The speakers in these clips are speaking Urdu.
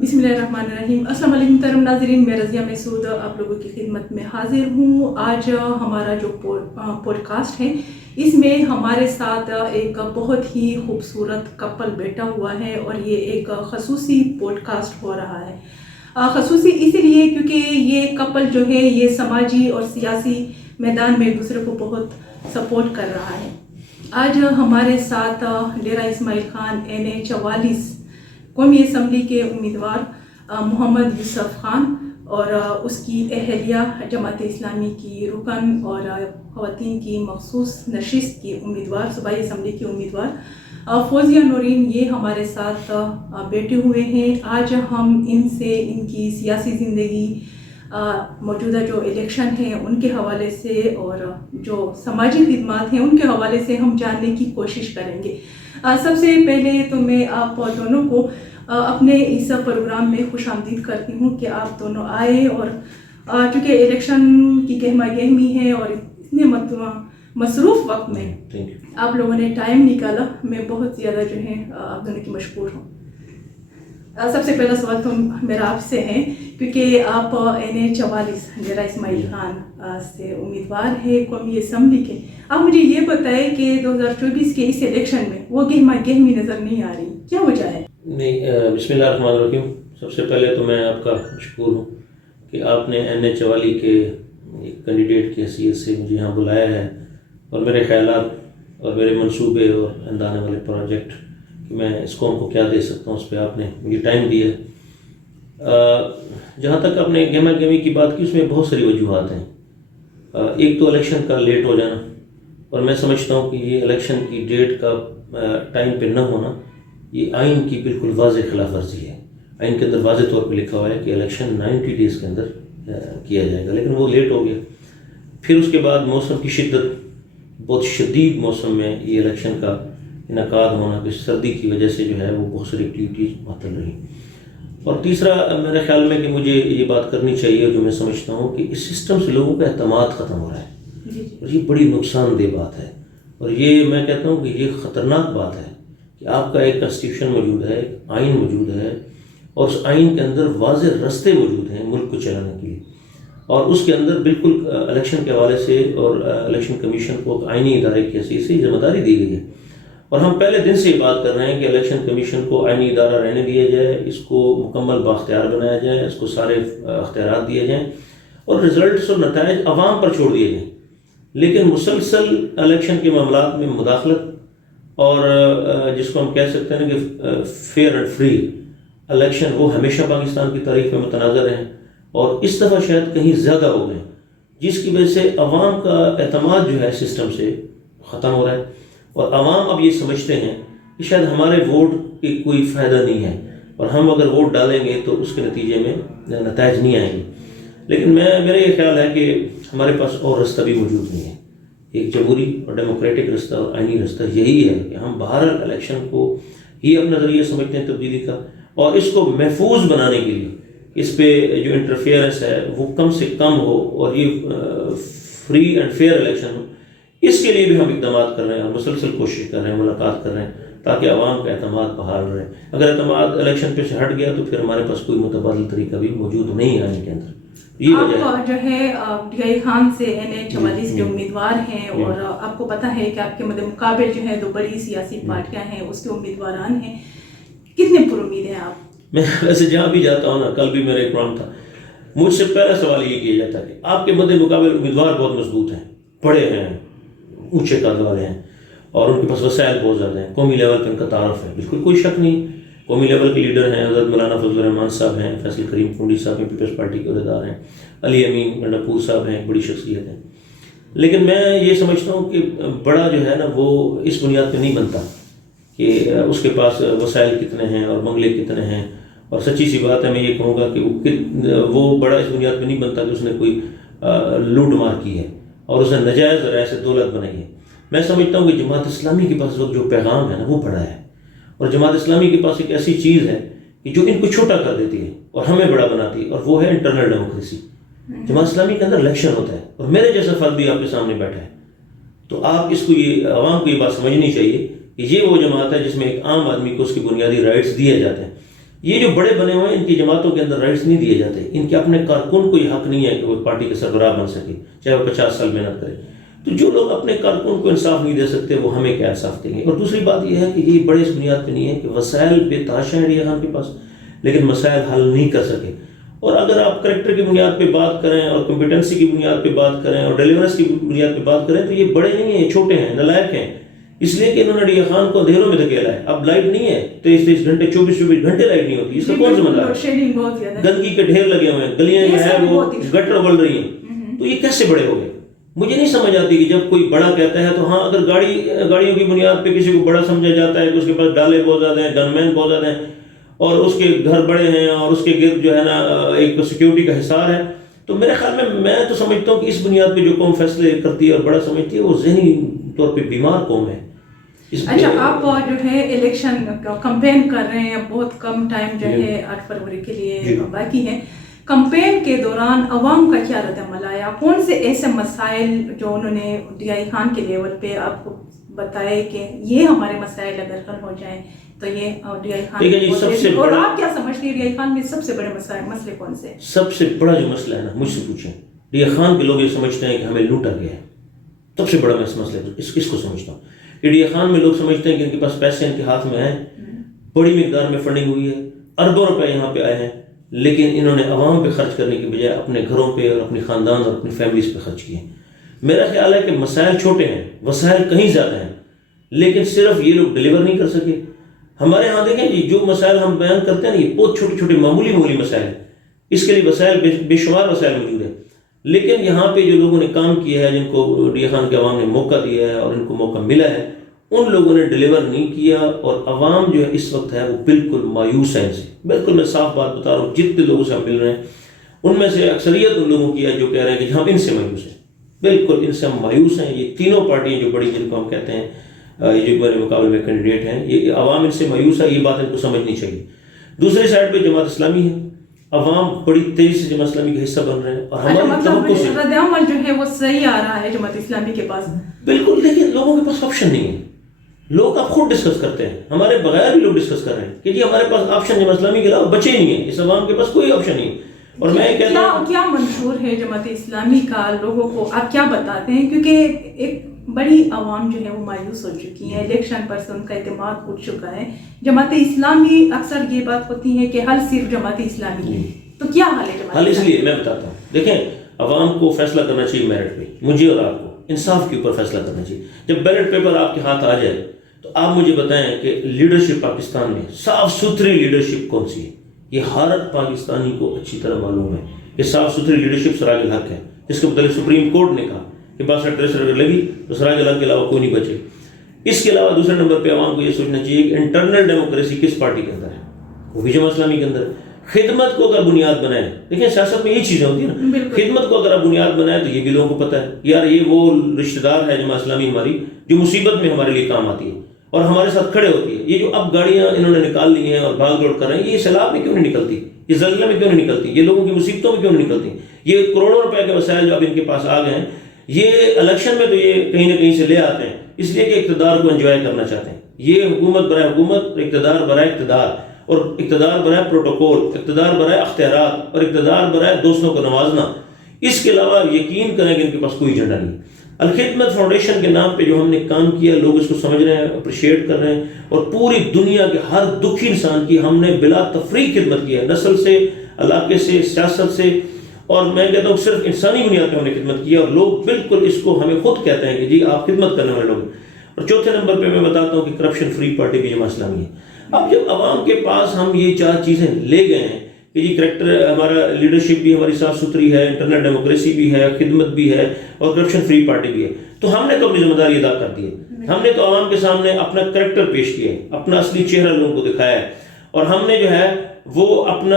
بسم اللہ الرحمن الرحیم۔ السلام علیکم محترم ناظرین، میں رضیہ مسعود آپ لوگوں کی خدمت میں حاضر ہوں۔ آج ہمارا جو پوڈ کاسٹ ہے اس میں ہمارے ساتھ ایک بہت ہی خوبصورت کپل بیٹھا ہوا ہے اور یہ ایک خصوصی پوڈ کاسٹ ہو رہا ہے۔ خصوصی اسی لیے کیونکہ یہ کپل جو ہے یہ سماجی اور سیاسی میدان میں ایک دوسرے کو بہت سپورٹ کر رہا ہے۔ آج ہمارے ساتھ ڈیرہ اسماعیل خان NA 44 قومی اسمبلی کے امیدوار محمد یوسف خان اور اس کی اہلیہ جماعت اسلامی کی رکن اور خواتین کی مخصوص نشست کی امیدوار صوبائی اسمبلی کی امیدوار فوزیہ نورین، یہ ہمارے ساتھ بیٹھے ہوئے ہیں۔ آج ہم ان سے ان کی سیاسی زندگی، موجودہ جو الیکشن ہیں ان کے حوالے سے اور جو سماجی خدمات ہیں ان کے حوالے سے ہم جاننے کی کوشش کریں گے۔ سب سے پہلے تو میں آپ دونوں کو اپنے اس پروگرام میں خوش آمدید کرتی ہوں کہ آپ دونوں آئے، اور چونکہ الیکشن کی گہما گہمی ہے اور اتنے مصروف وقت میں آپ لوگوں نے ٹائم نکالا، میں بہت زیادہ جو ہے آپ دونوں کی مشکور ہوں۔ سب سے پہلا سوال تو میرا آپ سے ہے، کیونکہ آپ NA 44 ڈیرہ اسماعیل خان سے امیدوار ہے قومی اسمبلی کے۔ آپ مجھے یہ بتائیں کہ 2024 کے اس الیکشن میں وہ گہما گہمی نظر نہیں آ رہی، کیا وجہ ہے؟ نہیں، بسم اللہ الرحمن الرحیم۔ سب سے پہلے تو میں آپ کا مشکور ہوں کہ آپ نے NA 44 کے ایک کینڈیڈیٹ کی حیثیت سے مجھے یہاں بلایا ہے، اور میرے خیالات اور میرے منصوبے اور آنے والے پروجیکٹ کہ میں اس قوم کو کیا دے سکتا ہوں اس پہ آپ نے مجھے ٹائم دیا ہے۔ جہاں تک آپ نے گہما گہمی کی بات کی، اس میں بہت ساری وجوہات ہیں۔ ایک تو الیکشن کا لیٹ ہو جانا، اور میں سمجھتا ہوں کہ یہ الیکشن کی ڈیٹ کا ٹائم پہ نہ ہونا یہ آئین کی بالکل واضح خلاف ورزی ہے۔ آئین کے اندر واضح طور پہ لکھا ہوا ہے کہ الیکشن 90 ڈیز کے اندر کیا جائے گا، لیکن وہ لیٹ ہو گیا۔ پھر اس کے بعد موسم کی شدت، بہت شدید موسم میں یہ الیکشن کا انعقاد ہونا، کہ سردی کی وجہ سے جو ہے وہ بہت ساری ایکٹیویٹیز معطل رہی۔ اور تیسرا میرے خیال میں کہ مجھے یہ بات کرنی چاہیے، جو میں سمجھتا ہوں کہ اس سسٹم سے لوگوں کا اعتماد ختم ہو رہا ہے، اور یہ بڑی نقصان دہ بات ہے، اور یہ میں کہتا ہوں کہ یہ خطرناک بات ہے کہ آپ کا ایک کنسٹیٹیوشن موجود ہے، ایک آئین موجود ہے، اور اس آئین کے اندر واضح رستے موجود ہیں ملک کو چلانے کے لیے، اور اس کے اندر بالکل الیکشن کے حوالے سے اور الیکشن کمیشن کو آئینی ادارے کی حیثیت سے ذمہ داری دی گئی ہے۔ اور ہم پہلے دن سے یہ بات کر رہے ہیں کہ الیکشن کمیشن کو آئینی ادارہ رہنے دیا جائے، اس کو مکمل بااختیار بنایا جائے، اس کو سارے اختیارات دیے جائیں، اور رزلٹس اور نتائج عوام پر چھوڑ دیے جائیں۔ لیکن مسلسل الیکشن کے معاملات میں مداخلت، اور جس کو ہم کہہ سکتے ہیں کہ فیئر اینڈ فری الیکشن، وہ ہمیشہ پاکستان کی تاریخ میں متنازع ہیں، اور اس دفعہ شاید کہیں زیادہ ہو گئے، جس کی وجہ سے عوام کا اعتماد جو ہے سسٹم سے ختم ہو رہا ہے، اور عوام اب یہ سمجھتے ہیں کہ شاید ہمارے ووٹ کی کوئی فائدہ نہیں ہے، اور ہم اگر ووٹ ڈالیں گے تو اس کے نتیجے میں نتائج نہیں آئیں گے۔ لیکن میرا یہ خیال ہے کہ ہمارے پاس اور رستہ بھی موجود نہیں ہے۔ ایک جمہوری اور ڈیموکریٹک رستہ اور آئینی رستہ یہی ہے کہ ہم بہرحال الیکشن کو ہی اپنا ذریعہ سمجھتے ہیں تبدیلی کا، اور اس کو محفوظ بنانے کے لیے اس پہ جو انٹرفیئرنس ہے وہ کم سے کم ہو، اور یہ فری اینڈ فیئر الیکشن ہو۔ اس کے لیے بھی ہم اقدامات کر رہے ہیں اور مسلسل کوشش کر رہے ہیں، ملاقات کر رہے ہیں، تاکہ عوام کا اعتماد بحال رہے۔ اگر اعتماد الیکشن پہ سے ہٹ گیا تو پھر ہمارے پاس کوئی متبادل طریقہ بھی موجود نہیں ہے آنے کے اندر۔ یہ وجہ آپ جو ہے ڈی خان سے NA 44 کے امیدوار ہیں، اور آپ کو پتہ ہے کہ آپ کے مقابل جو ہے دو بڑی سیاسی پارٹیاں ہیں، اس کے امیدواران ہیں، کتنے پر امید ہیں آپ؟ میں ویسے جہاں بھی جاتا ہوں نا، کل بھی میرا ایک پروگرام تھا، مجھ سے پہلا سوال یہ کیا جاتا ہے کہ آپ کے مد مقابل امیدوار بہت مضبوط ہیں، بڑے ہیں، اونچے قد والے ہیں، اور ان کے پاس وسائل بہت زیادہ ہیں، قومی لیول پہ ان کا تعارف ہے۔ بالکل کوئی شک نہیں، قومی لیول کے لیڈر ہیں، حضرت مولانا فضل الرحمان صاحب ہیں، فیصل کریم کنڈی صاحب ہیں، پیپلز پارٹی کے عہدیدار ہیں، علی امین گنڈاپور صاحب ہیں، بڑی شخصیت ہیں۔ لیکن میں یہ سمجھتا ہوں کہ بڑا جو ہے نا وہ اس بنیاد پہ نہیں بنتا کہ اس کے پاس وسائل کتنے ہیں اور بنگلے کتنے ہیں، اور سچی سی بات ہے، میں یہ کہوں گا کہ وہ بڑا اس بنیاد پہ نہیں بنتا کہ اس نے کوئی لوٹ مار کی ہے اور اس نے نجائز ذرائع سے دولت بنائی ہے۔ میں سمجھتا ہوں کہ جماعت اسلامی کے پاس جو پیغام ہے نا وہ بڑا ہے، اور جماعت اسلامی کے پاس ایک ایسی چیز ہے کہ جو ان کو چھوٹا کر دیتی ہے اور ہمیں بڑا بناتی ہے، اور وہ ہے انٹرنل ڈیموکریسی۔ جماعت اسلامی کے اندر الیکشن ہوتا ہے، اور میرے جیسا فرد بھی آپ کے سامنے بیٹھا ہے، تو آپ اس کو یہ عوام کو یہ بات سمجھنی چاہیے کہ یہ وہ جماعت ہے جس میں ایک عام آدمی کو اس کی بنیادی رائٹس دیے جاتے ہیں۔ یہ جو بڑے بنے ہوئے ہیں ان کی جماعتوں کے اندر رائٹس نہیں دیے جاتے. ان کے اپنے کارکن کو یہ حق نہیں ہے کہ وہ پارٹی کے سربراہ بن سکے چاہے وہ 50 سال محنت کرے. تو جو لوگ اپنے کارکن کو انصاف نہیں دے سکتے وہ ہمیں کیا انصاف دیں گے. اور دوسری بات یہ ہے کہ یہ بڑے اس بنیاد پہ نہیں ہے کہ وسائل بے تحاشا ہے خان کے پاس لیکن مسائل حل نہیں کر سکے. اور اگر آپ کریکٹر کی بنیاد پہ بات کریں اور کمپیٹنسی کی بنیاد پہ بات کریں اور ڈیلیورنس کی بنیاد پہ بات کریں تو یہ بڑے نہیں ہیں, یہ چھوٹے ہیں, نالائق ہیں, اس لیے کہ انہوں نے ڈی خان کو اندھیروں میں دھکیلا ہے. اب لائٹ نہیں ہے 23 گھنٹے 24 گھنٹے لائٹ نہیں ہوتی, اس کا کون ذمہ دار ہے؟ گندگی کے ڈھیر لگے ہوئے ہیں, گلیاں جو ہے وہ گٹر ابل رہی ہیں, تو یہ کیسے بڑے ہو گئے؟ مجھے نہیں سمجھ آتی کہ جب کوئی بڑا کہتا ہے تو ہاں اگر گاڑیوں کی بنیاد پہ کسی کو بڑا سمجھا جاتا ہے کہ اس کے پاس ڈالے بہت زیادہ ہیں, گن مین بہت زیادہ ہیں اور اس کے گھر بڑے ہیں اور اس کے گرد جو ہے نا ایک سیکیورٹی کا حصار ہے, تو میرے خیال میں تو سمجھتا ہوں کہ اس بنیاد پہ جو قوم فیصلے کرتی ہے اور بڑا سمجھتی ہے وہ ذہنی طور پہ بیمار قوم ہے. اچھا, آپ جو ہے الیکشن کمپین کر رہے ہیں, بہت کم ٹائم جو ہے 8 فروری کے لیے باقی ہے. کمپین کے دوران عوام کا کیا رد عمل آیا؟ کون سے ایسے مسائل جو انہوں نے ڈی آئی خان کے لیول پہ آپ کو بتائے کہ یہ ہمارے مسائل اگر حل ہو جائیں تو یہ ڈی آئی خان, اور آپ کیا سمجھتے ہیں ڈی آئی خان میں سب سے بڑے مسئلے کون سے؟ سب سے بڑا جو مسئلہ ہے نا, مجھ سے پوچھیں, ڈی آئی خان کے لوگ یہ سمجھتے ہیں کہ ہمیں لوٹا گیا ہے. سب سے بڑا مسئلہ اس کو سمجھتا ہوں. ڈی آئی خان میں لوگ سمجھتے ہیں کہ ان کے پاس پیسے ان کے ہاتھ میں ہیں, بڑی مقدار میں فنڈنگ ہوئی ہے, اربوں روپے یہاں پہ آئے ہیں, لیکن انہوں نے عوام پہ خرچ کرنے کی بجائے اپنے گھروں پہ اور اپنی خاندان اور اپنی فیملیز پہ خرچ کیے. میرا خیال ہے کہ مسائل چھوٹے ہیں, وسائل کہیں زیادہ ہیں, لیکن صرف یہ لوگ ڈیلیور نہیں کر سکے. ہمارے ہاں دیکھیں جی, جو مسائل ہم بیان کرتے ہیں نا یہ بہت چھوٹے چھوٹے معمولی مسائل ہیں, اس کے لیے وسائل بے شمار وسائل موجود ہیں, لیکن یہاں پہ جو لوگوں نے کام کیا ہے, جن کو ڈی خان کے عوام نے موقع دیا ہے اور ان کو موقع ملا ہے, ان لوگوں نے ڈیلیور نہیں کیا. اور عوام جو ہے اس وقت ہے وہ بالکل مایوس ہے ان سے. بالکل میں صاف بات بتا رہا ہوں, جتنے لوگوں سے ہم مل رہے ہیں ان میں سے اکثریت ان لوگوں کی ہے جو کہہ رہے ہیں کہ ہم ان سے مایوس ہیں, بالکل ان سے ہم مایوس ہیں. یہ تینوں پارٹیاں جو بڑی جن کو ہم کہتے ہیں یہ جو میرے مقابلے میں کینڈیڈیٹ ہیں, یہ عوام ان سے مایوس ہے. یہ بات ان کو سمجھنی چاہیے. دوسری سائڈ پہ جماعت اسلامی ہے, عوام بڑی تیزی سے جماعت اسلامی کا حصہ بن رہے ہیں اور ہمارے رد عمل جو ہے وہ صحیح آ رہا ہے جماعت اسلامی کے پاس. بالکل, لیکن لوگوں کے پاس آپشن نہیں ہے. لوگ اب خود ڈسکس کرتے ہیں, ہمارے بغیر بھی لوگ ڈسکس کر رہے ہیں کہ جی ہمارے پاس آپشن جماعت اسلامی کے علاوہ بچے نہیں ہیں, اس عوام کے پاس کوئی آپشن نہیں. اور میں کہتا ہوں کیا منشور ہے جماعت اسلامی کا, لوگوں کو آپ کیا بتاتے ہیں؟ کیونکہ ایک بڑی عوام جو ہے وہ مایوس ہو چکی ہے, الیکشن پر سے ان کا اعتماد اٹھ چکا ہے. جماعت اسلامی اکثر یہ بات ہوتی ہے کہ حل صرف جماعت اسلامی ہے, تو کیا حل ہے جماعت حل؟ اس لیے میں بتاتا ہوں, دیکھیں عوام کو فیصلہ کرنا چاہیے میرٹ پہ, مجھے اور آپ کو انصاف کے اوپر فیصلہ کرنا چاہیے. جب بیلٹ پیپر آپ کے ہاتھ آ جائے تو آپ مجھے بتائیں کہ لیڈرشپ پاکستان میں صاف ستھری لیڈرشپ کون سی ہے؟ یہ ہر پاکستانی کو اچھی طرح معلوم ہے کہ صاف ستھری لیڈرشپ سراج الحق ہے, جس کے متعلق سپریم کورٹ نے کہا کہ 62 اگر لگی تو سراج الحق کے علاوہ کوئی نہیں بچے. اس کے علاوہ دوسرے نمبر پہ عوام کو یہ سوچنا چاہیے کہ انٹرنل ڈیموکریسی کس پارٹی کے اندر ہے, وہ بھی جماعت اسلامی کے اندر ہے. خدمت کو اگر بنیاد بنائے, دیکھیں سیاست میں یہ چیزیں ہوتی ہیں نا, خدمت کو اگر آپ بنیاد بنائے تو یہ بھی لوگوں کو پتہ ہے یار یہ وہ رشتہ دار ہے جماعت اسلامی ہماری جو مصیبت میں ہمارے لیے کام آتی ہے اور ہمارے ساتھ کھڑے ہوتی ہے. یہ جو اب گاڑیاں انہوں نے نکال لی ہیں اور بھاگ دوڑ کر رہے ہیں, یہ سیلاب میں کیوں نہیں نکلتی, یہ زلزلے میں کیوں نہیں نکلتی, یہ لوگوں کی مصیبتوں میں کیوں نہیں نکلتی؟ یہ کروڑوں روپے کے وسائل جو اب ان کے پاس آ گئے ہیں, یہ الیکشن میں تو یہ کہیں نہ کہیں سے لے آتے ہیں اس لیے کہ اقتدار کو انجوائے کرنا چاہتے ہیں. یہ حکومت برائے حکومت, اقتدار برائے اقتدار, اور اقتدار برائے پروٹوکول, اقتدار برائے اختیارات, اور اقتدار برائے دوستوں کو نوازنا. اس کے علاوہ یقین کریں کہ ان کے پاس کوئی ایجنڈا نہیں. الخدمت فاؤنڈیشن کے نام پہ جو ہم نے کام کیا, لوگ اس کو سمجھ رہے ہیں, اپریشیٹ کر رہے ہیں, اور پوری دنیا کے ہر دکھی انسان کی ہم نے بلا تفریق خدمت کی ہے, نسل سے, علاقے سے, سیاست سے, اور میں کہتا ہوں صرف انسانی بنیاد پہ ہم نے خدمت کی ہے, اور لوگ بالکل اس کو ہمیں خود کہتے ہیں کہ جی آپ خدمت کرنے والے لوگ. اور چوتھے نمبر پہ میں بتاتا ہوں کہ کرپشن فری پارٹی بھی جماعت اسلامی ہے. اب جب عوام کے پاس ہم یہ 4 چیزیں لے گئے ہیں کہ جی کریکٹر ہمارا, لیڈرشپ بھی ہماری صاف ستھری ہے, انٹرنل ڈیموکریسی بھی ہے, خدمت بھی ہے, اور کرپشن فری پارٹی بھی ہے, تو ہم نے تو اپنی ذمہ داری ادا کر دی ہے. ہم نے تو عوام کے سامنے اپنا کریکٹر پیش کیا ہے, اپنا اصلی چہرہ لوگوں کو دکھایا ہے, اور ہم نے جو ہے وہ اپنا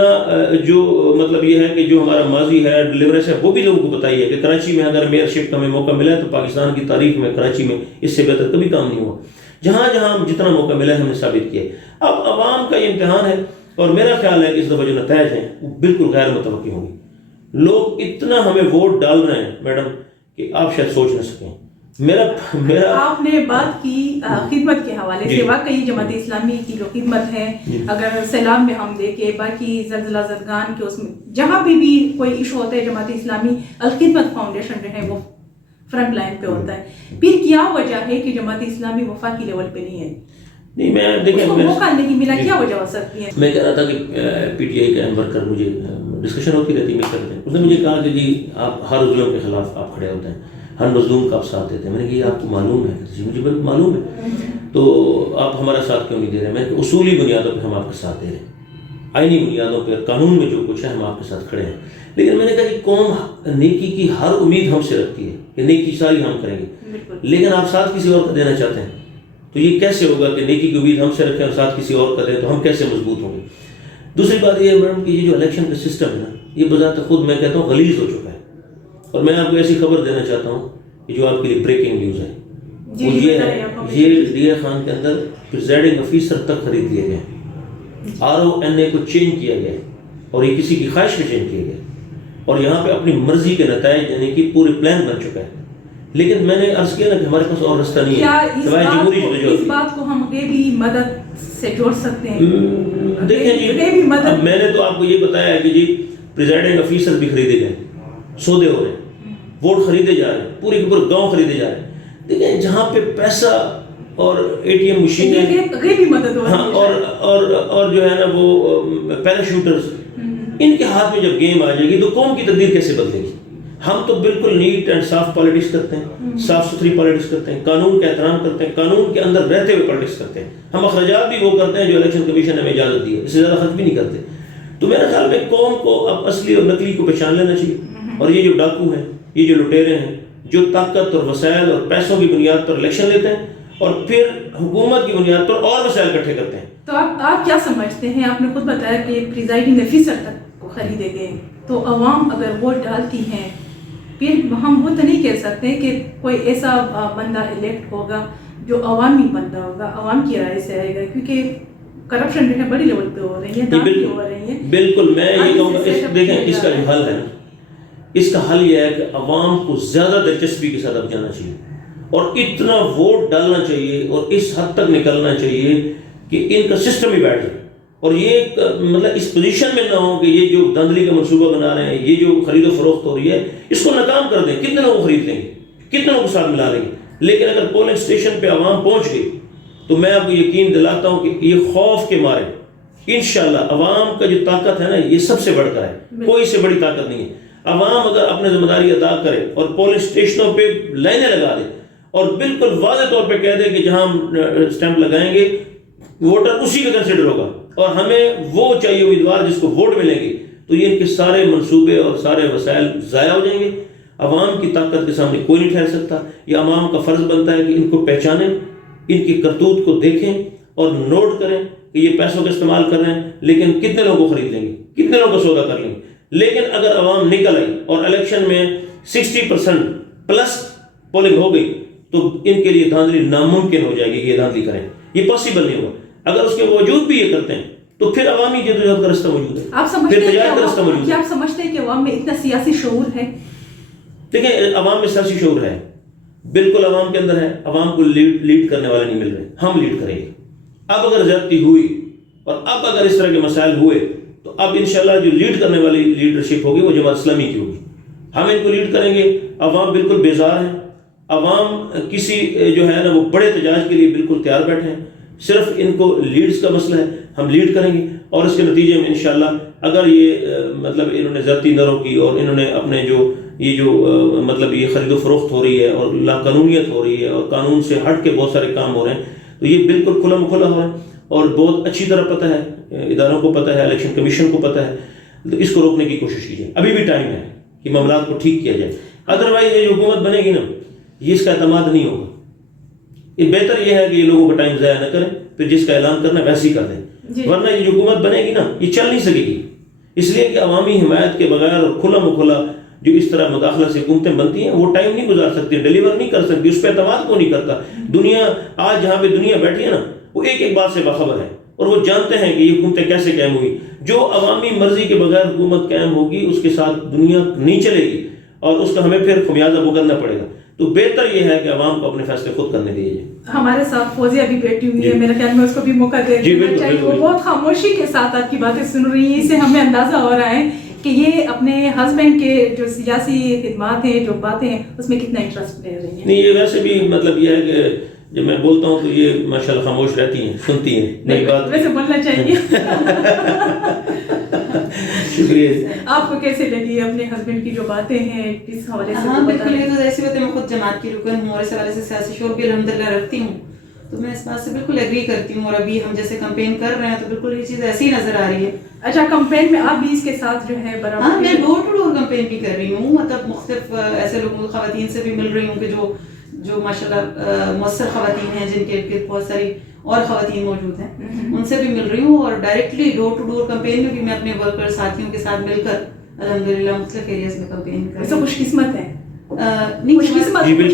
جو مطلب یہ ہے کہ جو ہمارا ماضی ہے, ڈیلیورنس ہے, وہ بھی لوگوں کو بتائی ہے کہ کراچی میں اگر میئرشپ کا ہمیں موقع ملا ہے تو پاکستان کی تاریخ میں کراچی میں اس سے بہتر کبھی کام نہیں ہوا. جہاں جہاں جتنا موقع ملا ہے ہم نے ثابت کیا. اب عوام کا یہ امتحان ہے, اور میرا خیال ہے کہ اس دفعہ جو نتائج ہیں وہ بالکل غیر متوقع ہوں گے. لوگ اتنا ہمیں ووٹ ڈال رہے ہیں میڈم کہ آپ شاید سوچ نہ سکیں. میرا آپ نے بات کی خدمت کے حوالے سے. جی. واقعی جماعت اسلامی کی جو خدمت ہے, اگر سیلاب میں ہم دیکھیں, باقی زلزلہ زدگان کے اس میں جہاں بھی کوئی ایشو ہوتا ہے, جماعت اسلامی الخدمت فاؤنڈیشن جو ہے وہ فرنٹ لائن پہ ہوتا ہے. پھر کیا وجہ ہے کہ جماعت اسلامی وفاقی لیول پہ نہیں ہے؟ نہیں, میں دیکھیں موقع نہیں ملا, کیا وجہ ہو سکتی ہے؟ میں کہہ رہا تھا کہ پی ٹی آئی کا ورکر, مجھے ڈسکشن ہوتی رہتی, مل کرتے ہیں. اس نے مجھے کہا کہ جی آپ ہر ظلم کے خلاف آپ کھڑے ہوتے ہیں, ہر مظلوم کا آپ ساتھ دیتے ہیں. میں نے کہا یہ آپ کو معلوم ہے؟ جی مجھے بالکل معلوم ہے. تو آپ ہمارا ساتھ کیوں نہیں دے رہے؟ میں نے کہا اصولی بنیادوں پہ ہم آپ کا ساتھ دے رہے ہیں, آئینی بنیادوں پہ, قانون میں جو کچھ ہے ہم آپ کے ساتھ کھڑے ہیں. لیکن میں نے کہا کہ قوم نیکی کی ہر امید ہم سے رکھتی ہے کہ نیکی ساری ہم کریں گے, لیکن آپ ساتھ کسی اور کا دینا چاہتے ہیں, تو یہ کیسے ہوگا کہ نیکی کی امید ہم سے رکھیں اور ساتھ کسی اور کا دیں؟ تو ہم کیسے مضبوط ہوں گے؟ دوسری بات یہ ہے میڈم کہ یہ جو الیکشن کا سسٹم ہے نا, یہ بذات خود میں کہتا ہوں غلیظ ہو چکا ہے. اور میں آپ کو ایسی خبر دینا چاہتا ہوں کہ جو آپ کے لیے بریکنگ نیوز ہے, وہ یہ ہے, یہ ڈیا خان کے اندر پریزائڈنگ آفیسر تک خرید لیے گئے, RONA کو چینج کیا گیا, اور یہ کسی کی خواہش میں چینج کیا گیا, اور یہاں پہ اپنی مرضی کے نتائج یعنی کہ پورے پلان بن چکا ہے. لیکن میں نے عرض کیا نا کہ ہمارے پاس اور راستہ نہیں ہے. کیا اس بات کو ہم غیبی مدد سے جوڑ سکتے ہیں؟ دیکھیں جی, اب میں نے تو آپ کو یہ بتایا ہے کہ جی پریزائڈنگ آفیسر بھی خریدے گئے, سودے ہو رہے ہیں, ووٹ خریدے جا رہے ہیں, پورے کے پورے گاؤں خریدے جا رہے ہیں. دیکھیں جہاں پہ پیسہ اور ATM مشینیں, ہاں, اور جو ہے نا وہ پیراشوٹرز, ان کے ہاتھ میں جب گیم آ جائے گی تو قوم کی تقدیر کیسے بدلے گی؟ ہم تو بالکل نیٹ اینڈ صاف پالیٹکس کرتے ہیں, صاف ستھری پالیٹکس کرتے ہیں, قانون کا احترام کرتے ہیں, قانون کے اندر رہتے ہوئے پالیٹکس کرتے ہیں. ہم اخراجات بھی وہ کرتے ہیں جو الیکشن کمیشن نے ہمیں اجازت دی ہے, اس سے زیادہ خرچ بھی نہیں کرتے. تو میرے خیال میں قوم کو اب اصلی اور نقلی کو پہچان لینا چاہیے. اور یہ جو ڈاکو ہیں, یہ جو لٹیرے ہیں, جو طاقت اور وسائل اور پیسوں کی بنیاد پر الیکشن لیتے ہیں اور پھر حکومت کی بنیاد پر اور وسائل اکٹھے کرتے ہیں. تو آپ کیا سمجھتے ہیں؟ آپ نے خود بتایا کہ پریزائڈنگ آفیسر تک کو خریدے گئے, تو عوام اگر ووٹ ڈالتی ہیں, پھر ہم وہ تو نہیں کہہ سکتے کہ کوئی ایسا بندہ الیکٹ ہوگا جو عوامی بندہ ہوگا, عوام کی رائے سے آئے گا, کیونکہ کرپشن جو ہے بڑی لیول پہ ہو رہی ہے, دھاندلی ہو رہی ہے. بالکل, میں یہ کہوں گا دیکھیں اس کا جو حل ہے نا, اس کا حل یہ ہے کہ عوام کو زیادہ دلچسپی کے ساتھ اب جانا چاہیے اور اتنا ووٹ ڈالنا چاہیے اور اس حد تک نکلنا چاہیے کہ ان کا سسٹم ہی بیٹھ جائے, اور یہ مطلب اس پوزیشن میں نہ ہو کہ یہ جو دھاندلی کا منصوبہ بنا رہے ہیں, یہ جو خرید و فروخت ہو رہی ہے, اس کو ناکام کر دیں. کتنے لوگ خرید لیں گے, کتنے لوگوں کے ساتھ ملا لیں گے. لیکن اگر پولنگ اسٹیشن پہ عوام پہنچ گئی تو میں آپ کو یقین دلاتا ہوں کہ یہ خوف کے مارے انشاءاللہ عوام کا جو طاقت ہے نا, یہ سب سے بڑھ کر ہے, کوئی سے بڑی طاقت نہیں ہے. عوام اگر اپنے ذمہ داری ادا کرے اور پولنگ اسٹیشنوں پہ لائنیں لگا دے اور بالکل واضح طور پہ کہہ دے کہ جہاں ہم اسٹیمپ لگائیں گے ووٹر اسی کا کنسیڈر ہوگا اور ہمیں وہ چاہیے امیدوار جس کو ووٹ ملیں گے, تو یہ ان کے سارے منصوبے اور سارے وسائل ضائع ہو جائیں گے. عوام کی طاقت کے سامنے کوئی نہیں ٹھہر سکتا. یہ عوام کا فرض بنتا ہے کہ ان کو پہچانیں, ان کی کرتوت کو دیکھیں اور نوٹ کریں کہ یہ پیسوں کا استعمال کر رہے ہیں, لیکن کتنے لوگوں کو خرید لیں گے, کتنے لوگوں کو سودا کر لیں گے. لیکن اگر عوام نکل آئی اور الیکشن میں 60% پلس پولنگ ہو گئی تو ان کے لیے دھاندلی ناممکن ہو جائے گی کہ یہ دھاندلی کریں, یہ پاسبل نہیں ہوگا. اگر اس کے باوجود بھی یہ کرتے ہیں تو پھر عوامی جدوجہد کا رستہ موجود ہے, پھر تجارت کا رستہ موجود ہے. کیا آپ سمجھتے ہیں کہ عوام میں اتنا سیاسی شعور ہے؟ دیکھیں عوام میں سیاسی شعور ہے, بالکل عوام کے اندر ہے. عوام کو لیڈ کرنے والے نہیں مل رہے, ہم لیڈ کریں گے. اب اگر زیادتی ہوئی اور اب اگر اس طرح کے مسائل ہوئے تو اب انشاءاللہ جو لیڈ کرنے والی لیڈرشپ ہوگی وہ جماعت اسلامی کی ہوگی. ہم ان کو لیڈ کریں گے. عوام بالکل بیزار ہیں, عوام کسی جو ہے نا وہ بڑے احتجاج کے لیے بالکل تیار بیٹھے ہیں. صرف ان کو لیڈز کا مسئلہ ہے, ہم لیڈ کریں گے اور اس کے نتیجے میں انشاءاللہ اگر یہ مطلب انہوں نے زیادتی نہ روکی اور انہوں نے اپنے جو مطلب یہ خرید و فروخت ہو رہی ہے اور لا قانونیت ہو رہی ہے اور قانون سے ہٹ کے بہت سارے کام ہو رہے ہیں, تو یہ بالکل کھلا مکھلا ہو رہا ہے اور بہت اچھی طرح پتہ ہے, اداروں کو پتہ ہے, الیکشن کمیشن کو پتہ ہے. تو اس کو روکنے کی کوشش کیجیے, ابھی بھی ٹائم ہے کہ معاملات کو ٹھیک کیا جائے. ادروائز یہ جو حکومت بنے گی نا, یہ اس کا اعتماد نہیں ہوگا. یہ بہتر یہ ہے کہ یہ لوگوں کا ٹائم ضائع نہ کریں, پھر جس کا اعلان کرنا ہے ویسے ہی کر دیں. ورنہ یہ جو حکومت بنے گی نا یہ چل نہیں سکے گی, اس لیے کہ عوامی حمایت کے بغیر اور کھلا مکھلا جو اس طرح مداخلہ سے حکومتیں بنتی ہیں وہ ٹائم نہیں گزار سکتی, ڈیلیور نہیں کر سکتی, اس پہ اعتماد کو نہیں کرتا. دنیا آج جہاں پہ دنیا بیٹھی ہے نا وہ ایک ایک بات سے باخبر ہے اور وہ جانتے ہیں کہ یہ حکومتیں کیسے قائم ہوئی. جو عوامی مرضی کے بغیر حکومت قائم ہوگی اس کے ساتھ دنیا نہیں چلے گی اور اس کا ہمیں پھر خمیازہ بھگتنا پڑے گا. تو بہتر یہ ہے کہ عوام کو اپنے فیصلے خود کرنے دیجیے. ہمارے ساتھ فوزیہ بھی بیٹھی ہوئی ہے, میرے خیال میں اس کو بھی موقع دینا چاہیے. وہ بہت خاموشی کے ساتھ آپ کی باتیں سن رہی ہیں, اس سے ہمیں اندازہ ہو رہا ہے کہ یہ اپنے ہسبینڈ کے جو سیاسی خدمات ہیں, جو باتیں ہیں, اس میں کتنا انٹرسٹ لے رہی ہیں. نہیں, یہ ویسے بھی مطلب یہ ہے کہ جب میں بولتا ہوں تو یہ ماشاءاللہ خاموش رہتی ہیں, سنتی ہیں. نئی بات ویسے بولنا چاہیے. شکریہ. آپ کو کیسے لگی اپنے ہسبینڈ کی جو باتیں ہیں, کس حوالے سے؟ ہاں بالکل, یہ تو ایسی بات ہے, میں خود جماعت کی رکن ہوں اور اس حوالے سے سیاسی شعور بھی الحمدللہ رکھتی ہوں, تو میں اس بات سے بالکل ایگری کرتی ہوں. اور ابھی ہم جیسے کمپین کر رہے ہیں تو بالکل یہ چیز ایسی ہی نظر آ رہی ہے. اچھا, کمپین میں آپ بھی اس کے ساتھ جو ہے برابر؟ ہاں, میں ڈور ٹو ڈور کمپین بھی کر رہی ہوں, مطلب مختلف ایسے لوگوں خواتین سے بھی مل رہی ہوں کہ جو ماشاءاللہ مؤثر خواتین ہیں, جن کے بہت ساری اور خواتین موجود ہیں, ان سے بھی مل رہی ہوں. اور directly door to door campaign میں بھی میں اپنے ورکر ساتھیوں کے ساتھ مل کر الحمدللہ مختلف ایریاز میں کمپین کر رہی ہوں. خوش قسمت ہے, خوش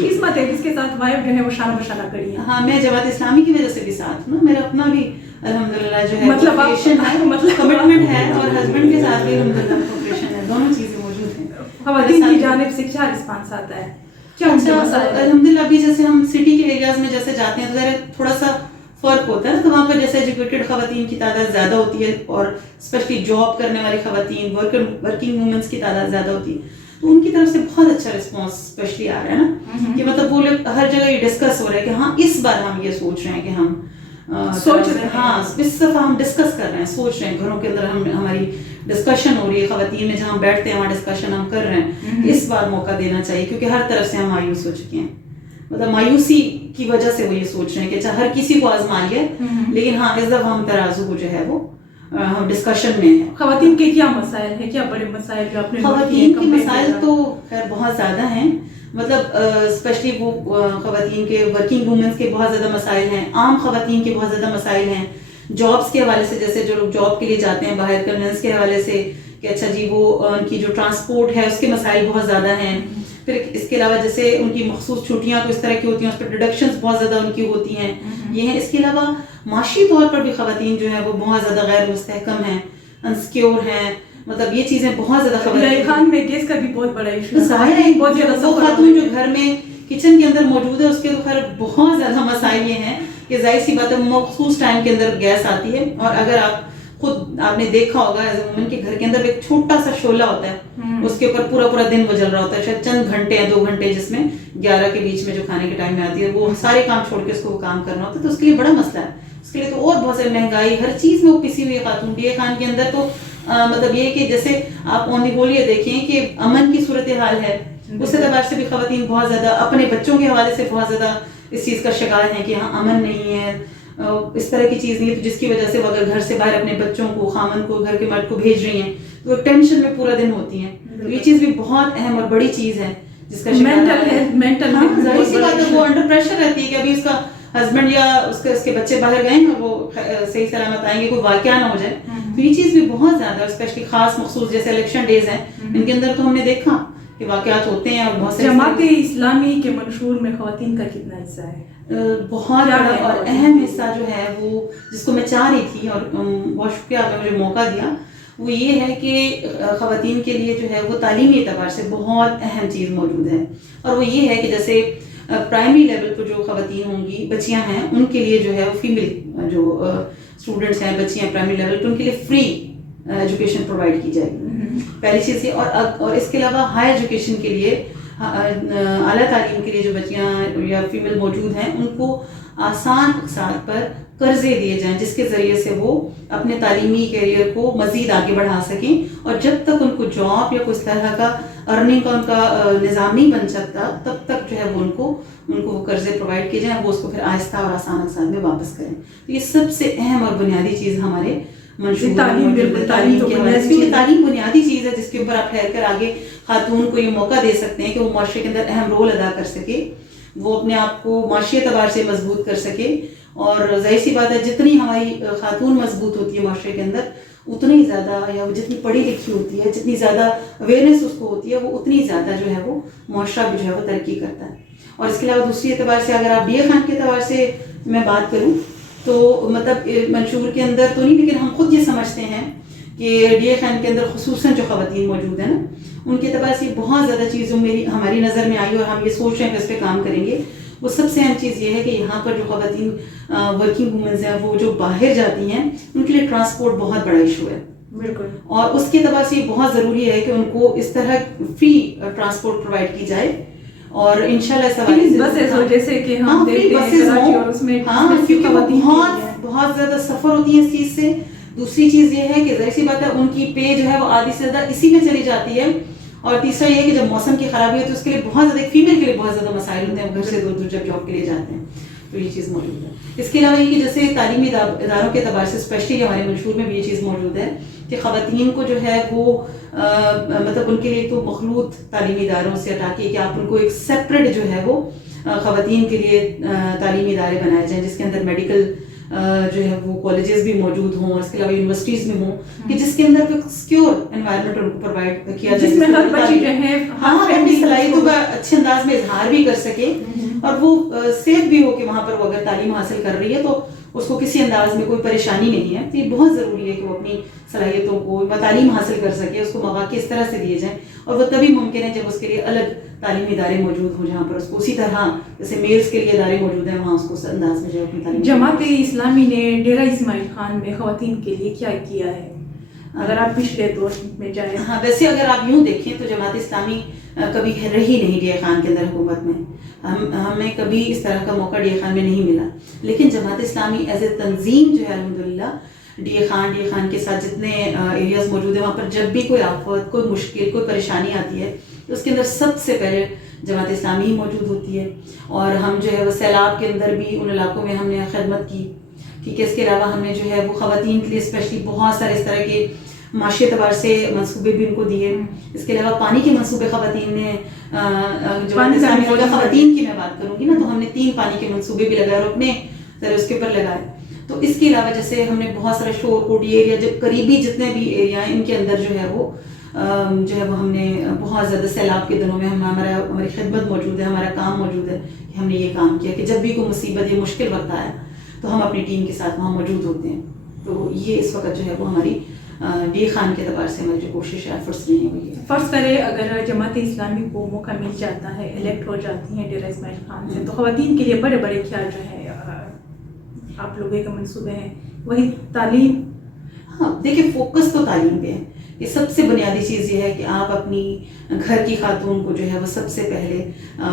قسمت ہے جس کے ساتھ وائف جو ہے وہ شانہ بشانہ کری ہے. ہاں, میں جماعت اسلامی کی وجہ سے بھی ساتھ ہوں, میرا اپنا بھی الحمدللہ جو ہے مطلب کمٹمنٹ ہے, اور ہسبینڈ کے ساتھ بھی الحمدللہ کوپریشن ہے, دونوں چیزیں موجود ہیں. خواتین کی جانب سے کیا رسپانس آتا ہے؟ الحمدللہ ابھی جیسے ہم سٹی کے ایریاز میں جیسے جاتے ہیں تو ظاہر تھوڑا سا فرق ہوتا ہے نا, تو وہاں پر جیسے ایجوکیٹڈ خواتین کی تعداد زیادہ ہوتی ہے, اور اسپیشلی جاب کرنے والی خواتین, ورکنگ وومنس کی تعداد زیادہ ہوتی ہے, تو ان کی طرف سے بہت اچھا رسپانس اسپیشلی آ رہا ہے نا, کہ مطلب وہ لوگ ہر جگہ یہ ڈسکس ہو رہا ہے کہ ہاں اس بار ہم یہ سوچ رہے ہیں کہ ہم سوچ رہے ہیں, ہاں اس دفعہ ہم ڈسکس کر رہے ہیں, سوچ رہے ہیں, گھروں کے اندر ہماری ڈسکشن ہو رہی ہے, خواتین میں جہاں بیٹھتے ہیں وہاں ڈسکشن ہم کر رہے ہیں. اس بار موقع دینا چاہیے, کیونکہ ہر طرف سے ہم مایوس ہو چکے ہیں, مطلب مایوسی کی وجہ سے وہ یہ سوچ رہے ہیں کہ اچھا ہر کسی کو آزما لیا, لیکن ہاں اس دفعہ ہم ترازو کو جو ہے وہ ہم ڈسکشن میں ہیں. خواتین کے کیا مسائل ہیں, کیا بڑے مسائل جو اپنے خواتین کے مسائل تو خیر بہت زیادہ ہیں, مطلب اسپیشلی وہ خواتین کے ورکنگ وومنس کے بہت زیادہ مسائل ہیں, عام خواتین کے بہت زیادہ مسائل ہیں, جابس کے حوالے سے, جیسے جو لوگ جاب کے لیے جاتے ہیں باہر, کنوینس کے حوالے سے کہ اچھا جی وہ ان کی جو ٹرانسپورٹ ہے اس کے مسائل بہت زیادہ ہیں. پھر اس کے علاوہ جیسے ان کی مخصوص چھٹیاں تو اس طرح کی ہوتی ہیں, اس پہ ڈیڈکشنز بہت زیادہ ان کی ہوتی ہیں, یہ ہیں. اس کے علاوہ معاشی طور پر بھی خواتین جو ہیں وہ بہت زیادہ غیر مستحکم ہیں, انسیکیور ہیں, مطلب یہ چیزیں بہت زیادہ خواتین. خان میں گیس کا بھی بہت بڑا ایشو ہے, بہت زیادہ وہ خاتون جو گھر میں کچن کے اندر موجود ہے اس کے تو خیر بہت زیادہ مسائل یہ ہیں کہ ظاہر سی بات ہے مخصوص ٹائم کے اندر گیس آتی ہے, اور اگر آپ نے دیکھا ہوگا ایز اے وومن کے گھر کے اندر ایک چھوٹا سا شعلہ ہوتا ہے, اس کے اوپر پورا دن وہ جل رہا ہوتا ہے, شاید چند گھنٹے یا 2 گھنٹے جس میں 11 کے بیچ میں جو کھانے کے ٹائم میں آتی ہے, وہ سارے کام چھوڑ کے اس کو وہ کام کرنا ہوتا ہے, تو اس کے لیے بڑا مسئلہ ہے. اس کے لیے تو اور بہت ساری مہنگائی, ہر چیز میں وہ پسی ہوئی خاتون. ڈی اے خان کے اندر تو مطلب یہ کہ جیسے آپ آن دی ہول یہ دیکھیں کہ امن کی صورتحال ہے, اس اعتبار سے بھی خواتین بہت زیادہ اپنے بچوں کے حوالے سے بہت زیادہ اس چیز کا شکار ہیں کہ ہاں امن نہیں ہے, اس طرح کی چیز نہیں ہے, جس کی وجہ سے وہ اگر گھر سے باہر اپنے بچوں کو, خامن کو, گھر کے مرد کو بھیج رہی ہیں تو وہ ٹینشن میں پورا دن ہوتی ہیں. تو یہ چیز بھی بہت اہم اور بڑی چیز ہے جس کا مینٹل ظاہر سی بات ہے وہ انڈر پریشر رہتی ہے کہ ابھی اس کا ہسبینڈ یا اس کے بچے باہر گئے ہیں اور وہ صحیح سلامت آئیں گے, کوئی واقعہ نہ ہو جائے. تو یہ چیز بھی بہت زیادہ, اسپیشلی خاص مخصوص جیسے الیکشن ڈیز ہیں, ان کے اندر تو ہم نے دیکھا کہ واقعات ہوتے ہیں. اور بہت سے جماعت اسلامی کے منشور میں خواتین کا کتنا حصہ ہے؟ بہت بڑا اور اہم حصہ جو ہے وہ جس کو میں چاہ رہی تھی, اور بہت شکریہ آپ نے مجھے موقع دیا, وہ یہ ہے کہ خواتین کے لیے جو ہے وہ تعلیمی اعتبار سے بہت اہم چیز موجود ہے. اور وہ یہ ہے کہ جیسے پرائمری لیول پر جو خواتین ہوں گی, بچیاں ہیں, ان کے لیے جو ہے وہ فیمیل جو اسٹوڈنٹس ہیں, بچیاں پرائمری لیول پہ, ان کے لیے فری ایجوکیشن پرووائڈ کی جائے گی, پہلی چیز یہ. اور اس کے علاوہ ہائی ایجوکیشن کے لیے, اعلیٰ تعلیم کے لیے جو بچیاں یا فیمیل موجود ہیں, ان کو آسان اقساط پر قرضے دیے جائیں, جس کے ذریعے سے وہ اپنے تعلیمی کیریئر کو مزید آگے بڑھا سکیں. اور جب تک ان کو جاب یا کچھ طرح کا ارننگ کا ان کا نظام نہیں بن سکتا, تب تک جو ہے وہ ان کو وہ قرضے پرووائڈ کیے جائیں, وہ اس کو پھر آہستہ اور آسان اقساط میں واپس کریں. تو یہ سب سے اہم اور بنیادی چیز ہمارے منشور تعلیم کے حوالے سے, کیونکہ تعلیم بنیادی چیز ہے جس کے اوپر آپ ٹھہر کر آگے خاتون کو یہ موقع دے سکتے ہیں کہ وہ معاشرے کے اندر اہم رول ادا کر سکے, وہ اپنے آپ کو معاشی اعتبار سے مضبوط کر سکے. اور ظاہر سی بات ہے جتنی ہماری خاتون مضبوط ہوتی ہے معاشرے کے اندر, اتنی زیادہ, یا وہ جتنی پڑھی لکھی ہوتی ہے, جتنی زیادہ اویئرنیس اس کو ہوتی ہے, وہ اتنی زیادہ جو ہے وہ معاشرہ بھی جو ہے وہ ترقی کرتا ہے. اور اس کے علاوہ دوسری اعتبار سے اگر آپ ڈی اے خان کے اعتبار سے میں بات کروں تو مطلب منشور کے اندر تو نہیں, لیکن ہم خود یہ سمجھتے ہیں کہ ڈی اے خان کے اندر خصوصاً جو خواتین موجود ہیں نا ان کے اعتبار سے بہت زیادہ چیزوں ہماری نظر میں آئی اور ہم یہ سوچ رہے ہیں کہ اس پہ کام کریں گے. وہ سب سے اہم چیز یہ ہے کہ یہاں پر جو خواتین ورکنگ وومنز ہیں وہ جو باہر جاتی ہیں ان کے لیے ٹرانسپورٹ بہت بڑا ایشو ہے. بالکل. اور اس کے اعتبار سے یہ بہت ضروری ہے کہ ان کو اس طرح فری ٹرانسپورٹ پرووائڈ کی جائے. اور انشاءاللہ اس حوالے سے بسز ہو جیسے کہ ہم دیکھتے ہیں کراچی اور اس میں کیونکہ بہت زیادہ سفر ہوتی ہے اس چیز سے. دوسری چیز یہ ہے کہ ظاہر سی بات ہے ان کی پے جو ہے وہ آدھی سے زیادہ اسی میں چلی جاتی ہے. اور تیسرا یہ ہے کہ جب موسم کی خرابی ہوتی ہے تو اس کے لیے بہت زیادہ فیمیل کے لیے بہت زیادہ مسائل ہوتے ہیں گھر سے دور دور جب جاب کے لیے جاتے ہیں. تو یہ چیز موجود ہے. اس کے علاوہ یہ کہ جیسے تعلیمی اداروں کے اعتبار سے اسپیشلی ہمارے منشور میں بھی یہ چیز موجود ہے کہ خواتین کو جو ہے وہ مطلب ان کے لیے تو مخلوط تعلیمی اداروں سے ہٹا کے کہ آپ ان کو ایک سیپریٹ جو ہے وہ خواتین کے لیے تعلیمی ادارے بنائے جائیں جس کے اندر میڈیکل جو ہے وہ کالجز بھی موجود ہوں اور اس کے علاوہ یونیورسٹیز میں ہوں کہ جس کے اندر ایک سیکیور انوائرمنٹ ان کو پرووائڈ کیا جائے جس میں ہر بچی جو ہے اپنی صلاحیتوں کا اچھے انداز میں اظہار بھی کر سکے اور وہ سیف بھی ہو کہ وہاں پر وہ اگر تعلیم حاصل کر رہی ہے تو اس کو کسی انداز میں کوئی پریشانی نہیں ہے. تو یہ بہت ضروری ہے کہ وہ اپنی صلاحیتوں کو تعلیم حاصل کر سکے, اس کو مواقع اس طرح سے دیے جائیں اور وہ تبھی ممکن ہے جب اس کے لیے الگ تعلیمی ادارے موجود ہوں جہاں پر اس کو اسی طرح جیسے میلز کے لیے ادارے موجود ہیں وہاں اس کو اس انداز میں جو اپنی تعلیم. جماعت اسلامی نے ڈیرہ اسماعیل خان میں خواتین کے لیے کیا کیا ہے اگر آپ پچھلے دور میں جائیں؟ ہاں ویسے اگر آپ یوں دیکھیں تو جماعت اسلامی کبھی رہی نہیں ڈی اے خان کے اندر حکومت میں. ہمیں کبھی اس طرح کا موقع ڈی اے خان میں نہیں ملا, لیکن جماعت اسلامی ایز اے تنظیم جو ہے الحمدللہ ڈی اے خان کے ساتھ جتنے ایریاز موجود ہیں وہاں پر جب بھی کوئی آفت, کوئی مشکل, کوئی پریشانی آتی ہے تو اس کے اندر سب سے پہلے جماعت اسلامی ہی موجود ہوتی ہے. اور ہم جو ہے وہ سیلاب کے اندر بھی ان علاقوں میں ہم نے خدمت کی کہ اس کے علاوہ ہم نے جو ہے وہ خواتین کے لیے اسپیشلی بہت سارے اس طرح کے معاشی اعتبار سے منصوبے بھی ان کو دیے. اس کے علاوہ پانی کے منصوبے خواتین نے جماعت اسلامی خواتین کی میں بات کروں گی نا تو ہم نے 3 پانی کے منصوبے بھی لگائے اور اپنے ذرا اس کے اوپر لگائے. تو اس کے علاوہ جیسے ہم نے بہت سارا شور کوٹی ایریا جب قریبی جتنے بھی ایریا ہیں ان کے اندر جو ہے وہ ہم نے بہت زیادہ سیلاب کے دنوں میں ہماری خدمت موجود ہے, ہمارا کام موجود ہے کہ ہم نے یہ کام کیا کہ جب بھی کوئی مصیبت یا مشکل وقت آیا تو ہم اپنی ٹیم کے ساتھ وہاں موجود ہوتے ہیں. تو یہ اس وقت جو ہے وہ ہماری ڈی اے خان کے اعتبار سے ہماری جو کوشش ہے ایفرٹس نہیں ہوئی ہے. فرض کرے اگر جماعت اسلامی کو موقع مل جاتا ہے, الیکٹ ہو جاتی ہیں ڈیرہ اسماعیل خان سے, تو خواتین کے لیے بڑے بڑے کیا جو ہے آپ لوگوں کے منصوبے ہیں؟ وہی تعلیم. ہاں دیکھیں فوکس تو تعلیم پہ ہے. یہ سب سے بنیادی چیز یہ ہے کہ آپ اپنی گھر کی خاتون کو جو ہے وہ سب سے پہلے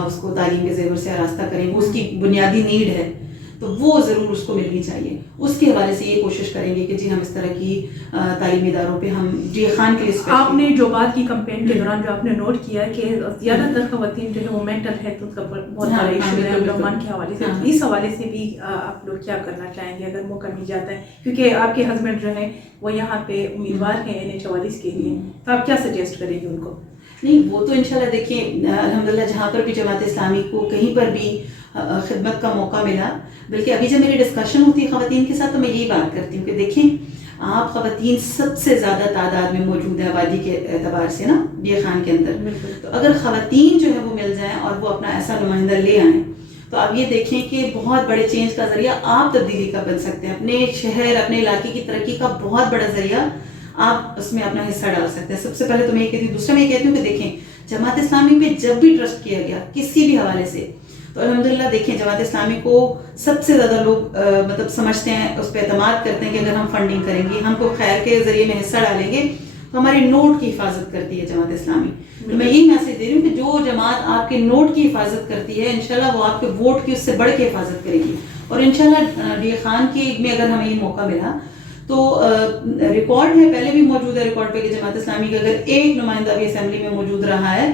اس کو تعلیم کے زیور سے آراستہ کریں. وہ اس کی بنیادی نیڈ ہے تو وہ ضرور اس کو ملنی چاہیے. اس کے حوالے سے یہ کوشش کریں گے کہ جی ہم اس طرح کی تعلیمی اداروں پہ ہم ڈی اے خان کے لیے. آپ نے جو بات کی کمپین کے دوران جو آپ نے نوٹ کیا کہ زیادہ تر خواتین جو ہے وہ مینٹل ہیلتھ کا بہت بڑا ایشو ہے رحمان کے حوالے سے, اس حوالے سے بھی آپ لوگ کیا کرنا چاہیں گے اگر موقع مل جاتا ہے, کیونکہ آپ کے ہسبینڈ جو ہیں وہ یہاں پہ امیدوار ہیں NH44 کے لیے, تو آپ کیا سجیسٹ کریں گے ان کو؟ نہیں وہ تو انشاءاللہ دیکھیں الحمدللہ جہاں پر بھی جماعت اسلامی کو کہیں پر بھی خدمت کا موقع ملا, بلکہ ابھی جب میری ڈسکشن ہوتی ہے خواتین کے ساتھ تو میں یہی بات کرتی ہوں کہ دیکھیں آپ خواتین سب سے زیادہ تعداد میں موجود ہیں آبادی کے اعتبار سے نا ڈی اے خان کے اندر. تو اگر خواتین جو ہے وہ مل جائیں اور وہ اپنا ایسا نمائندہ لے آئیں تو آپ یہ دیکھیں کہ بہت بڑے چینج کا ذریعہ آپ تبدیلی کا بن سکتے ہیں. اپنے شہر اپنے علاقے کی ترقی کا بہت بڑا ذریعہ آپ اس میں اپنا حصہ ڈال سکتے ہیں. سب سے پہلے تو میں یہ کہتی ہوں. دوسرا میں یہ کہتی ہوں کہ دیکھیں جماعت اسلامی پہ جب بھی ٹرسٹ کیا گیا کسی بھی حوالے سے تو الحمدللہ دیکھیں جماعت اسلامی کو سب سے زیادہ لوگ مطلب سمجھتے ہیں, اس پہ اعتماد کرتے ہیں کہ اگر ہم فنڈنگ کریں گے, ہم کو خیر کے ذریعے میں حصہ ڈالیں گے تو ہمارے نوٹ کی حفاظت کرتی ہے جماعت اسلامی. تو میں یہی میسج دے رہی ہوں کہ جو جماعت آپ کے نوٹ کی حفاظت کرتی ہے انشاءاللہ وہ آپ کے ووٹ کی اس سے بڑھ کے حفاظت کرے گی. اور انشاءاللہ ڈی اے خان کی میں اگر ہمیں یہ موقع ملا تو ریکارڈ ہے پہلے بھی موجود ہے ریکارڈ پہ کہ جماعت اسلامی کا اگر ایک نمائندہ بھی اسمبلی میں موجود رہا ہے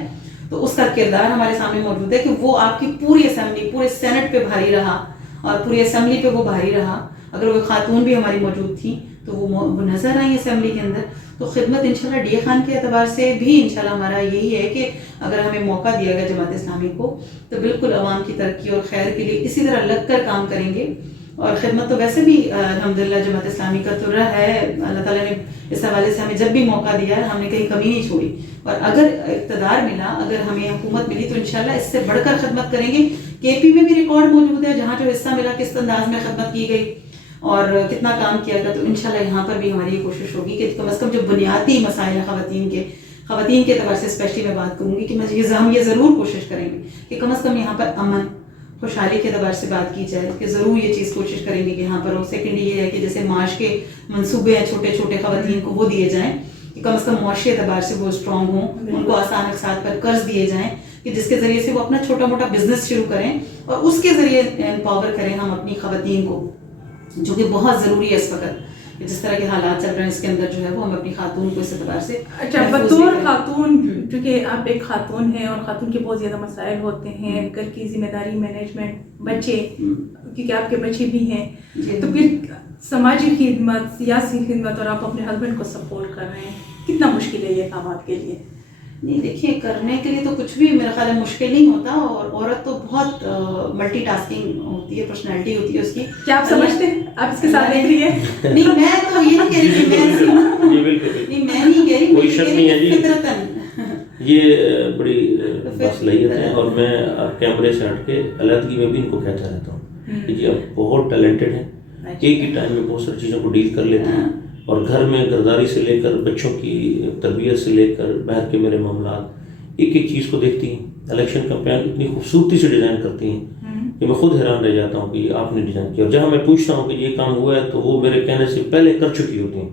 تو اس کا کردار ہمارے سامنے موجود ہے کہ وہ آپ کی پوری اسمبلی پورے سینٹ پہ بھاری رہا اور پوری اسمبلی پہ وہ بھاری رہا. اگر وہ خاتون بھی ہماری موجود تھی تو وہ نظر آئی اسمبلی کے اندر. تو خدمت انشاءاللہ ڈی اے خان کے اعتبار سے بھی انشاءاللہ ہمارا یہی ہے کہ اگر ہمیں موقع دیا گیا جماعت اسلامی کو تو بالکل عوام کی ترقی اور خیر کے لیے اسی طرح لگ کر کام کریں گے. اور خدمت تو ویسے بھی الحمدللہ جماعت اسلامی کا ترہ ہے. اللہ تعالیٰ نے اس حوالے سے ہمیں جب بھی موقع دیا ہے ہم نے کہیں کمی نہیں چھوڑی. اور اگر اقتدار ملا, اگر ہمیں حکومت ملی تو انشاءاللہ اس سے بڑھ کر خدمت کریں گے. کے پی میں بھی ریکارڈ موجود ہے جہاں جو حصہ ملا کس انداز میں خدمت کی گئی. اور کتنا کام کیا گیا. تو انشاءاللہ یہاں پر بھی ہماری یہ کوشش ہوگی کہ کم از کم جو بنیادی مسائل ہیں خواتین کے اعتبار سے اسپیشلی میں بات کروں گی کہ ہم یہ ضرور کوشش کریں گے کہ کم از کم یہاں پر امن خوشحالی کے اعتبار سے بات کی جائے, کہ ضرور یہ چیز کوشش کریں گے کہ یہاں پر ہو. سیکنڈلی یہ ہے کہ جیسے معاش کے منصوبے ہیں چھوٹے چھوٹے خواتین کو وہ دیے جائیں, کہ کم از کم معاشی اعتبار سے وہ اسٹرانگ ہوں, ان کو آسان اقساط پر قرض دیے جائیں, کہ جس کے ذریعے سے وہ اپنا چھوٹا موٹا بزنس شروع کریں اور اس کے ذریعے امپاور کریں ہم اپنی خواتین کو, جو کہ بہت ضروری ہے اس وقت جس طرح کے حالات چل رہے ہیں اس کے اندر جو ہے وہ ہم اپنی خاتون کو اس اعتبار سے. اچھا, بطور خاتون, کیونکہ آپ ایک خاتون ہیں اور خاتون کے بہت زیادہ مسائل ہوتے ہیں, گھر کی ذمہ داری, مینجمنٹ, بچے, کیونکہ آپ کے بچے بھی ہیں, تو پھر سماجی خدمت, سیاسی خدمت, اور آپ اپنے ہسبینڈ کو سپورٹ کر رہے ہیں, کتنا مشکل ہے یہ کام آپ کے لیے؟ نہیں دیکھیے, کرنے کے لیے تو کچھ بھی میرا خیال ہے مشکل نہیں ہوتا, اور عورت تو بہت ملٹی ٹاسکنگ ہوتی ہے, پرسنالٹی ہوتی ہے اس کی. کیا آپ سمجھتے ہیں, آپ اس کے ساتھ دیکھ رہی ہیں؟ نہیں, میں تو یہ نہیں کہہ رہی کہ میں نہیں کہہ رہی, کوئی شک نہیں ہے جی, فطرتاً یہ بڑی صلاحیت ہے. اور میں کیمرے سے ہٹ کے علیحدگی میں بھی ان کو کہتا رہتا ہوں کہ جی آپ بہت ٹیلنٹڈ ہیں, ایک ہی ٹائم میں بہت ساری چیزوں کو ڈیل کر لیتے ہیں, اور گھر میں گھرداری سے لے کر بچوں کی تربیت سے لے کر باہر کے میرے معاملات ایک ایک چیز کو دیکھتی ہیں. الیکشن کمپین اتنی خوبصورتی سے ڈیزائن کرتی ہیں کہ میں خود حیران رہ جاتا ہوں کہ یہ آپ نے ڈیزائن کیا, اور جہاں میں پوچھتا ہوں کہ یہ کام ہوا ہے تو وہ میرے کہنے سے پہلے کر چکی ہوتی ہیں,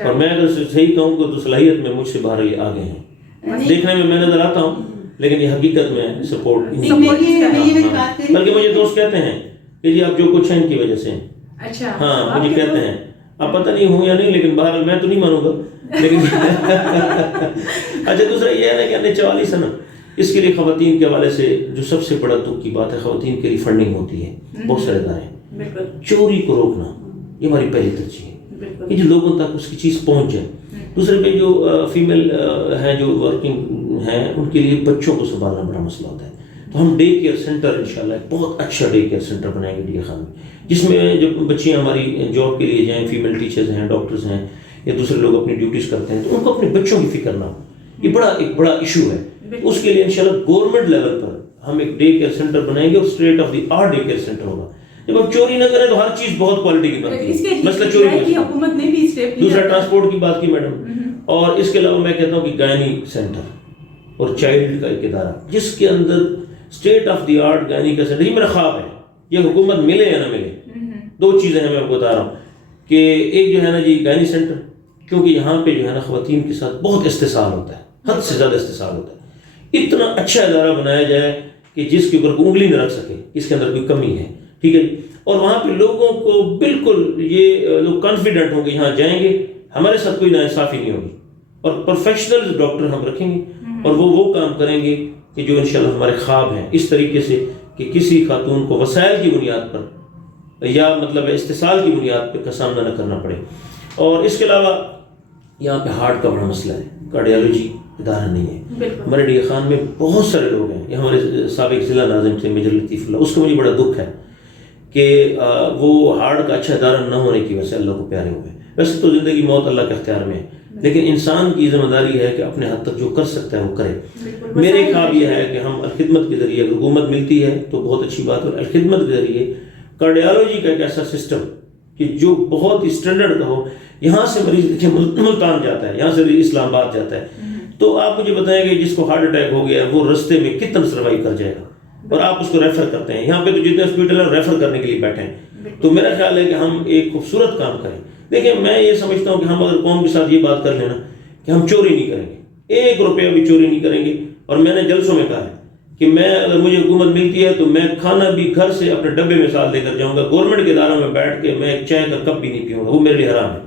اور میں اگر صحیح کہوں تو صلاحیت میں مجھ سے باہر یہ آگے ہیں. دیکھنے میں نظر آتا ہوں لیکن یہ حقیقت میں سپورٹ بلکہ مجھے دوست کہتے ہیں کہ جی آپ جو کچھ ہیں ان کی وجہ سے ہیں. اچھا, ہاں مجھے کہتے ہیں, اب پتہ نہیں ہوں یا نہیں, لیکن بہرحال میں تو نہیں مانوں گا, لیکن اچھا دوسرا یہ ہے کہ ہم نے 44 سنہ اس کے لیے خواتین کے حوالے سے جو سب سے بڑا دکھ کی بات ہے, خواتین کے لیے فنڈنگ ہوتی ہے بہت سارے ادارے, چوری کو روکنا یہ ہماری پہلی ترجیح ہے کہ جو لوگوں تک اس کی چیز پہنچ جائے. دوسرے پہ جو فیمیل ہیں جو ورکنگ ہیں ان کے لیے بچوں کو سنبھالنا بڑا مسئلہ ہوتا ہے, تو ہم ڈے کیئر سینٹر انشاءاللہ بہت اچھا ڈے کیئر سینٹر بنائیں گے ڈی خان میں, جس میں جب بچیاں ہماری جاب کے لیے جائیں, فیمیل ٹیچرز ہیں, ڈاکٹرز ہیں, یا دوسرے لوگ اپنی ڈیوٹیز کرتے ہیں, تو ان کو اپنے بچوں کی فکر نہ ہو. یہ ایک بڑا ایشو ہے. اس کے لیے انشاءاللہ گورنمنٹ لیول پر ہم ایک ڈے کیئر سینٹر بنائیں گے, اور state of the art day care centre ہوگا. جب ہم چوری نہ کریں تو ہر چیز بہت کوالٹی کی بنتی ہے, مسئلہ چوری کی حکومت نے بھی اسٹیپ لیا. دوسرا ٹرانسپورٹ کی بات کی میڈم, اور اس کے علاوہ میں کہتا ہوں کہ گائنی سینٹر اور چائلڈ کا ایک ادارہ جس کے اندر state of the art gynae کا سینٹر, یہ میرا خواب ہے. یہ حکومت ملے یا نہ ملے, دو چیزیں ہیں میں آپ کو بتا رہا ہوں, کہ ایک جو ہے نا جی گائنی سینٹر, کیونکہ یہاں پہ جو ہے نا خواتین کے ساتھ بہت استحصال ہوتا ہے, حد سے زیادہ استحصال ہوتا ہے. اتنا اچھا ادارہ بنایا جائے کہ جس کے اوپر انگلی نہ رکھ سکے, اس کے اندر کوئی کمی ہے, ٹھیک ہے جی. اور وہاں پہ لوگوں کو بالکل یہ لوگ کانفیڈنٹ ہوں گے یہاں جائیں گے, ہمارے ساتھ کوئی ناانصافی نہیں ہوگی, اور پروفیشنل ڈاکٹر ہم رکھیں گے, اور وہ کام کریں گے کہ جو انشاءاللہ ہمارے خواب ہیں, اس طریقے سے کہ کسی خاتون کو وسائل کی بنیاد پر یا مطلب استحصال کی بنیاد پہ کا سامنا نہ کرنا پڑے. اور اس کے علاوہ یہاں پہ ہارٹ کا بڑا مسئلہ ہے, کارڈیالوجی ادارہ نہیں ہے. ہمارے ڈی خان میں بہت سارے لوگ ہیں, یہ ہمارے سابق ضلع ناظم تھے میجر لطیف اللہ, اس کا مجھے بڑا دکھ ہے کہ وہ ہارٹ کا اچھا ادارہ نہ ہونے کی وجہ سے اللہ کو پیارے ہوئے. ویسے تو زندگی موت اللہ کے اختیار میں ہے, لیکن انسان کی ذمہ داری ہے کہ اپنے حد تک جو کر سکتا ہے وہ کرے. میرے خواب یہ ہے کہ ہم الخدمت کے ذریعے, اگر حکومت ملتی ہے تو بہت اچھی بات ہے, اور الخدمت کے ذریعے کارڈیالوجی کا ایک ایسا سسٹم کہ جو بہت ہی اسٹینڈرڈ کا ہو. یہاں سے مریض دیکھیں ملتان جاتا ہے, یہاں سے اسلام آباد جاتا ہے, تو آپ مجھے بتائیں کہ جس کو ہارٹ اٹیک ہو گیا وہ رستے میں کتنا سروائیو کر جائے گا, اور آپ اس کو ریفر کرتے ہیں. یہاں پہ تو جتنے ہاسپٹل ہیں ریفر کرنے کے لیے بیٹھے ہیں. تو میرا خیال ہے کہ ہم ایک خوبصورت کام کریں. دیکھیں میں یہ سمجھتا ہوں کہ ہم اگر قوم کے ساتھ یہ بات کر لینا کہ ہم چوری نہیں کریں گے, 1 روپیہ بھی چوری نہیں کریں گے. اور میں نے جلسوں میں کہا ہے کہ میں اگر مجھے حکومت ملتی ہے تو میں کھانا بھی گھر سے اپنے ڈبے میں ساتھ لے کر جاؤں گا, گورنمنٹ کے اداروں میں بیٹھ کے میں ایک چائے کا کپ بھی نہیں پیوں گا, وہ میرے لیے حرام ہے.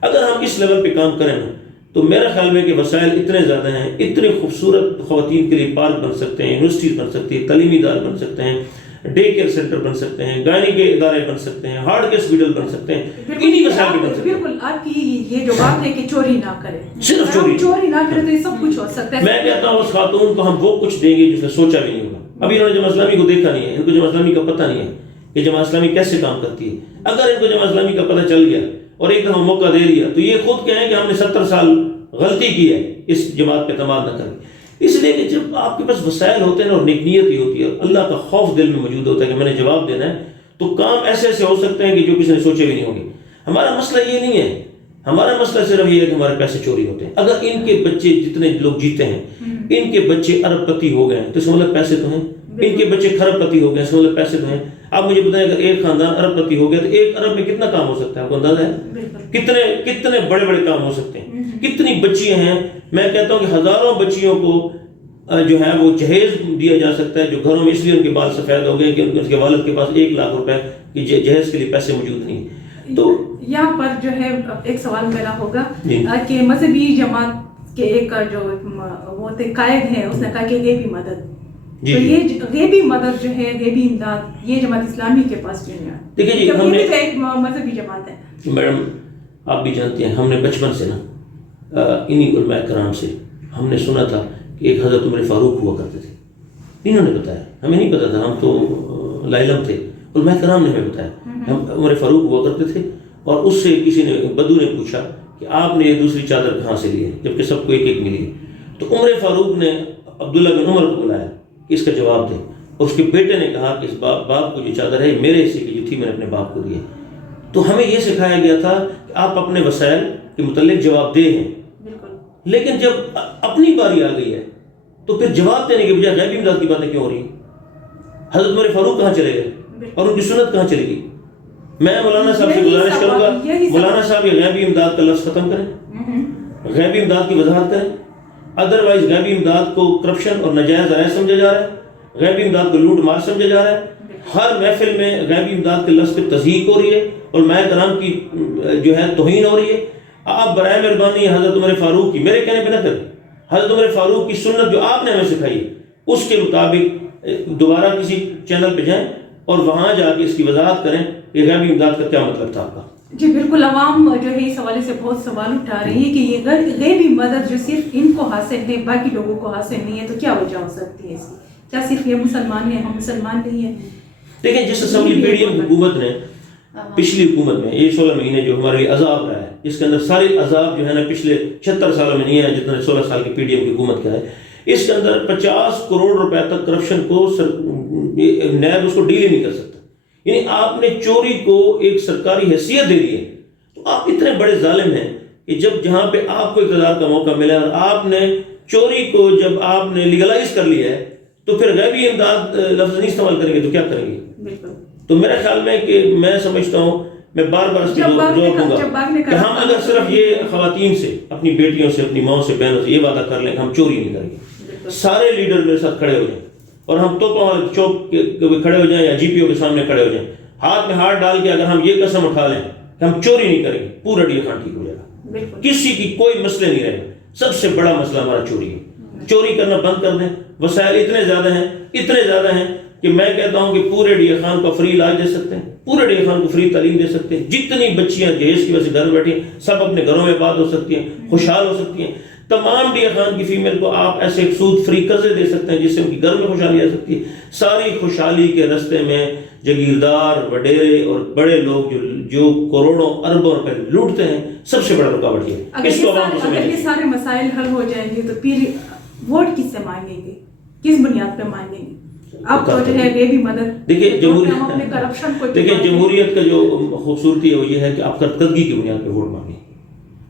اگر ہم اس لیول پہ کام کریں نا تو میرا خیال میں کہ وسائل اتنے زیادہ ہیں, اتنے خوبصورت خواتین کے لیے پارک بن سکتے ہیں, یونیورسٹیز بن سکتی ہیں, تعلیمی ادارے بن سکتے ہیں, ڈے کیئر سینٹر بن سکتے ہیں, گائنی کے ادارے بن سکتے ہیں, ہارٹ کے ہاسپٹل بن سکتے ہیں, انہی وسائل کے بن سکتے ہیں. بالکل آپ کی یہ جو بات ہے کہ چوری نہ کریں, صرف چوری نہ کریں تو یہ سب کچھ ہو سکتا ہے. میں کہتا ہوں اس خاتون کو ہم وہ کچھ دیں گے جس نے سوچا بھی نہیں ہوگا. ابھی انہوں نے جماعت اسلامی کو دیکھا نہیں ہے, ان کو جماعت اسلامی کا پتہ نہیں ہے کہ جماعت اسلامی کیسے کام کرتی ہے. اگر ان کو جماعت اسلامی کا پتہ چل گیا اور ایک دفعہ موقع دے دیا تو یہ خود کہیں کہ ہم نے 70 سال غلطی کی ہے, اس جماعت پہ اعتماد نہ کریں. اس لیے کہ جب آپ کے پاس وسائل ہوتے ہیں اور نیک نیت ہی ہوتی ہے, اللہ کا خوف دل میں موجود ہوتا ہے کہ میں نے جواب دینا ہے, تو کام ایسے ایسے ہو سکتے ہیں کہ جو کسی نے سوچے بھی نہیں ہوں گے. ہمارا مسئلہ یہ نہیں ہے, ہمارا مسئلہ صرف یہ ہے کہ ہمارے پیسے چوری ہوتے ہیں. اگر ان کے بچے جتنے لوگ جیتے ہیں ان کے بچے ارب پتی ہو گئے ہیں تو اس مطلب پیسے تو ہیں. ان کے بچے کھرب پتی ہو گئے اس مطلب پیسے تو ہیں. آپ مجھے بتائیں اگر ایک خاندان ارب پتی ہو گیا تو ایک ارب میں کتنا کام ہو سکتا ہے, آپ کو اندازہ ہے؟ کتنے بڑے بڑے کام ہو سکتے ہیں. کتنی بچیاں ہیں, میں کہتا ہوں کہ ہزاروں بچیوں کو جو ہے وہ جہیز دیا جا سکتا ہے, جو گھروں میں اس لیے ان کے بال سفید ہو گئے کہ ان کے والد کے پاس 1 لاکھ روپے کی جہیز کے لیے پیسے موجود نہیں. تو یہاں پر جو ہے ایک سوال میرا ہوگا کہ مذہبی جماعت کے ایک جو وہ تھے قائد ہیں, اس نے کہا کہ غیبی مدد, تو یہ غیبی مدد جو ہے, غیبی امداد, یہ جماعت اسلامی کے پاس جو ہے, دیکھیے جی ہم نے ایک مذہبی جماعت ہے. میڈم آپ بھی جانتے ہیں, ہم نے بچپن سے نا انہی علماء کرام سے ہم نے سنا تھا کہ ایک حضرت عمر فاروق ہوا کرتے تھے. انہوں نے بتایا, ہمیں نہیں پتا تھا, ہم تو لا علم تھے, علماء کرام نے ہمیں بتایا. ہم عمر فاروق ہوا کرتے تھے اور اس سے کسی نے بدو نے پوچھا کہ آپ نے یہ دوسری چادر کہاں سے لی ہے جبکہ سب کو ایک ایک ملی ہے. تو عمر فاروق نے عبداللہ بن عمر کو بلایا کہ اس کا جواب دے, اور اس کے بیٹے نے کہا کہ اس باپ کو جو چادر ہے میرے حصے کی جو تھی میں نے اپنے باپ کو دی ہے. تو ہمیں یہ سکھایا گیا تھا کہ آپ اپنے وسائل کے متعلق جواب دہ ہیں, لیکن جب اپنی باری آ گئی ہے تو پھر جواب دینے کے بجائے غیبی امداد کی باتیں کیوں ہو رہی ہیں؟ حضرت عمر فاروق کہاں چلے گئے اور ان کی سنت کہاں چلے گئی؟ میں مولانا صاحب سے گزارش کروں گا, مولانا صاحب یہ غیبی امداد کا لفظ ختم کریں, غیبی امداد کی وضاحت کریں. ادروائز غیبی امداد کو کرپشن اور ناجائز ذرائع سمجھا جا رہا ہے, غیبی امداد کو لوٹ مار سمجھا جا رہا ہے. ہر محفل میں غیبی امداد کے لفظ پہ تضحیق ہو رہی ہے اور علماء کرام کی جو ہے توہین ہو رہی ہے. آپ برائے مہربانی حضرت عمر فاروق کی میرے کہنے پہ نہ کریں, حضرت عمر فاروق کی سنت جو آپ نے ہمیں سکھائی ہے اس کے مطابق دوبارہ کسی چینل پہ جائیں اور وہاں جا کے اس کی وضاحت کریں کہ غیبی امداد کا کیا مطلب تھا آپ کا. جی بالکل, عوام جو ہے اس حوالے سے بہت سوال اٹھا رہی ہے کہ یہ غیبی مدد جو صرف ان کو حاصل ہے باقی لوگوں کو حاصل نہیں ہے, تو کیا وجہ ہو سکتی ہے اس کی؟ کیا صرف یہ مسلمان ہیں, ہم مسلمان نہیں ہیں؟ دیکھیں جس اسمبلی PDM حکومت نے پچھلی حکومت میں یہ 16 مہینے جو ہمارے لیے عذاب رہا ہے, جس کے اندر سارے عذاب جو ہے نا پچھلے 76 سالوں میں نہیں ہے جتنے 16 سال کی PDM کی حکومت کا ہے. اس کے اندر 50 کروڑ روپے تک کرپشن کو نیب اس کو ڈیل ہی نہیں کر سکتا. یعنی آپ نے چوری کو ایک سرکاری حیثیت دے دی ہے, تو آپ اتنے بڑے ظالم ہیں کہ جب جہاں پہ آپ کو اقتدار کا موقع ملا اور آپ نے چوری کو جب آپ نے لیگلائز کر لیا ہے تو پھر غیبی امداد لفظ نہیں استعمال کریں گے تو کیا کریں گے؟ تو میرا خیال میں کہ میں سمجھتا ہوں, میں بار بار اس پہ زور دوں گا کہ ہم اگر صرف یہ خواتین سے, اپنی بیٹیوں سے, اپنی ماں سے, بہنوں سے یہ وعدہ کر لیں کہ ہم چوری نہیں کریں گے, سارے لیڈر میرے ساتھ کھڑے ہو جائیں اور ہم توپا چوک کھڑے ہو جائیں یا GPO کے سامنے کھڑے ہو جائیں, ہاتھ میں ہاتھ ڈال کے اگر ہم یہ قسم اٹھا لیں کہ ہم چوری نہیں کریں گے, پورا ڈیل خان ٹھیک ہو جائے گا, کسی کی کوئی مسئلے نہیں رہے گا. سب سے بڑا مسئلہ ہمارا چوری ہے, چوری کرنا بند کر دیں. وسائل اتنے زیادہ ہیں کہ میں کہتا ہوں کہ پورے ڈیل خان کو فری علاج دے سکتے ہیں, پورے ڈیل خان کو فری تعلیم دے سکتے ہیں. جتنی بچیاں جہیز کی وجہ سے گھر بیٹھی ہیں سب اپنے گھروں میں آباد ہو سکتی ہیں, خوشحال ہو سکتی ہیں. تمام ڈیل خان کی فیمیل کو آپ ایسے ایک سود فری قرضے دے سکتے ہیں جس سے ان کی گھر میں خوشحالی آ سکتی ہے. ساری خوشحالی کے رستے میں جگیردار, وڈیرے اور بڑے لوگ جو کروڑوں اربوں روپے لوٹتے ہیں, سب سے بڑا رکاوٹ یہ ہے. اس کو عوام کو اگر یہ سارے مسائل حل ہو جائیں گے تو پھر ووٹ کس سے مانگیں گے, کس بنیاد پہ مانگیں گے؟ آپ کو جو ہے یہ بھی مدد دیکھیں جمہوریت کا جو خوبصورتی ہے وہ یہ ہے کہ آپ کارکردگی کی بنیاد پہ ووٹ مانگیں,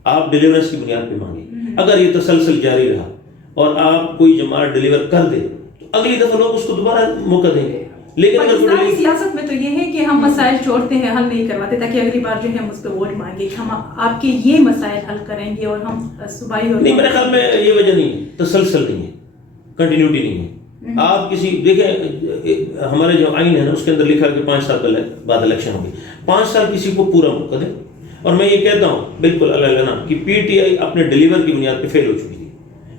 آپ ڈیلیورنس کی بنیاد پہ مانگیں. اگر یہ تسلسل جاری رہا اور آپ کوئی جماعت ڈیلیور کر دے تو اگلی دفعہ لوگ اس کو دوبارہ موقع دیں گے. لیکن پاکستانی سیاست میں تو یہ ہے کہ ہم مسائل چھوڑتے ہیں, حل نہیں کرواتے, تاکہ اگلی بار جو ہے ہم اس پہ ووٹ مانگے کہ ہم آپ کے یہ مسائل حل کریں گے اور ہم صوبائی نہیں. میرے خیال میں یہ وجہ نہیں ہے, تسلسل نہیں ہے, کنٹینیوٹی نہیں ہے. آپ کسی دیکھیں ہمارے جو آئین ہے نا اس کے اندر لکھا ہے کہ 5 سال بعد الیکشن ہوگی. 5 سال کسی کو پورا موقع دیں. اور میں یہ کہتا ہوں بالکل اللہ کہ PTI اپنے ڈیلیور کی بنیاد پہ فیل ہو چکی تھی.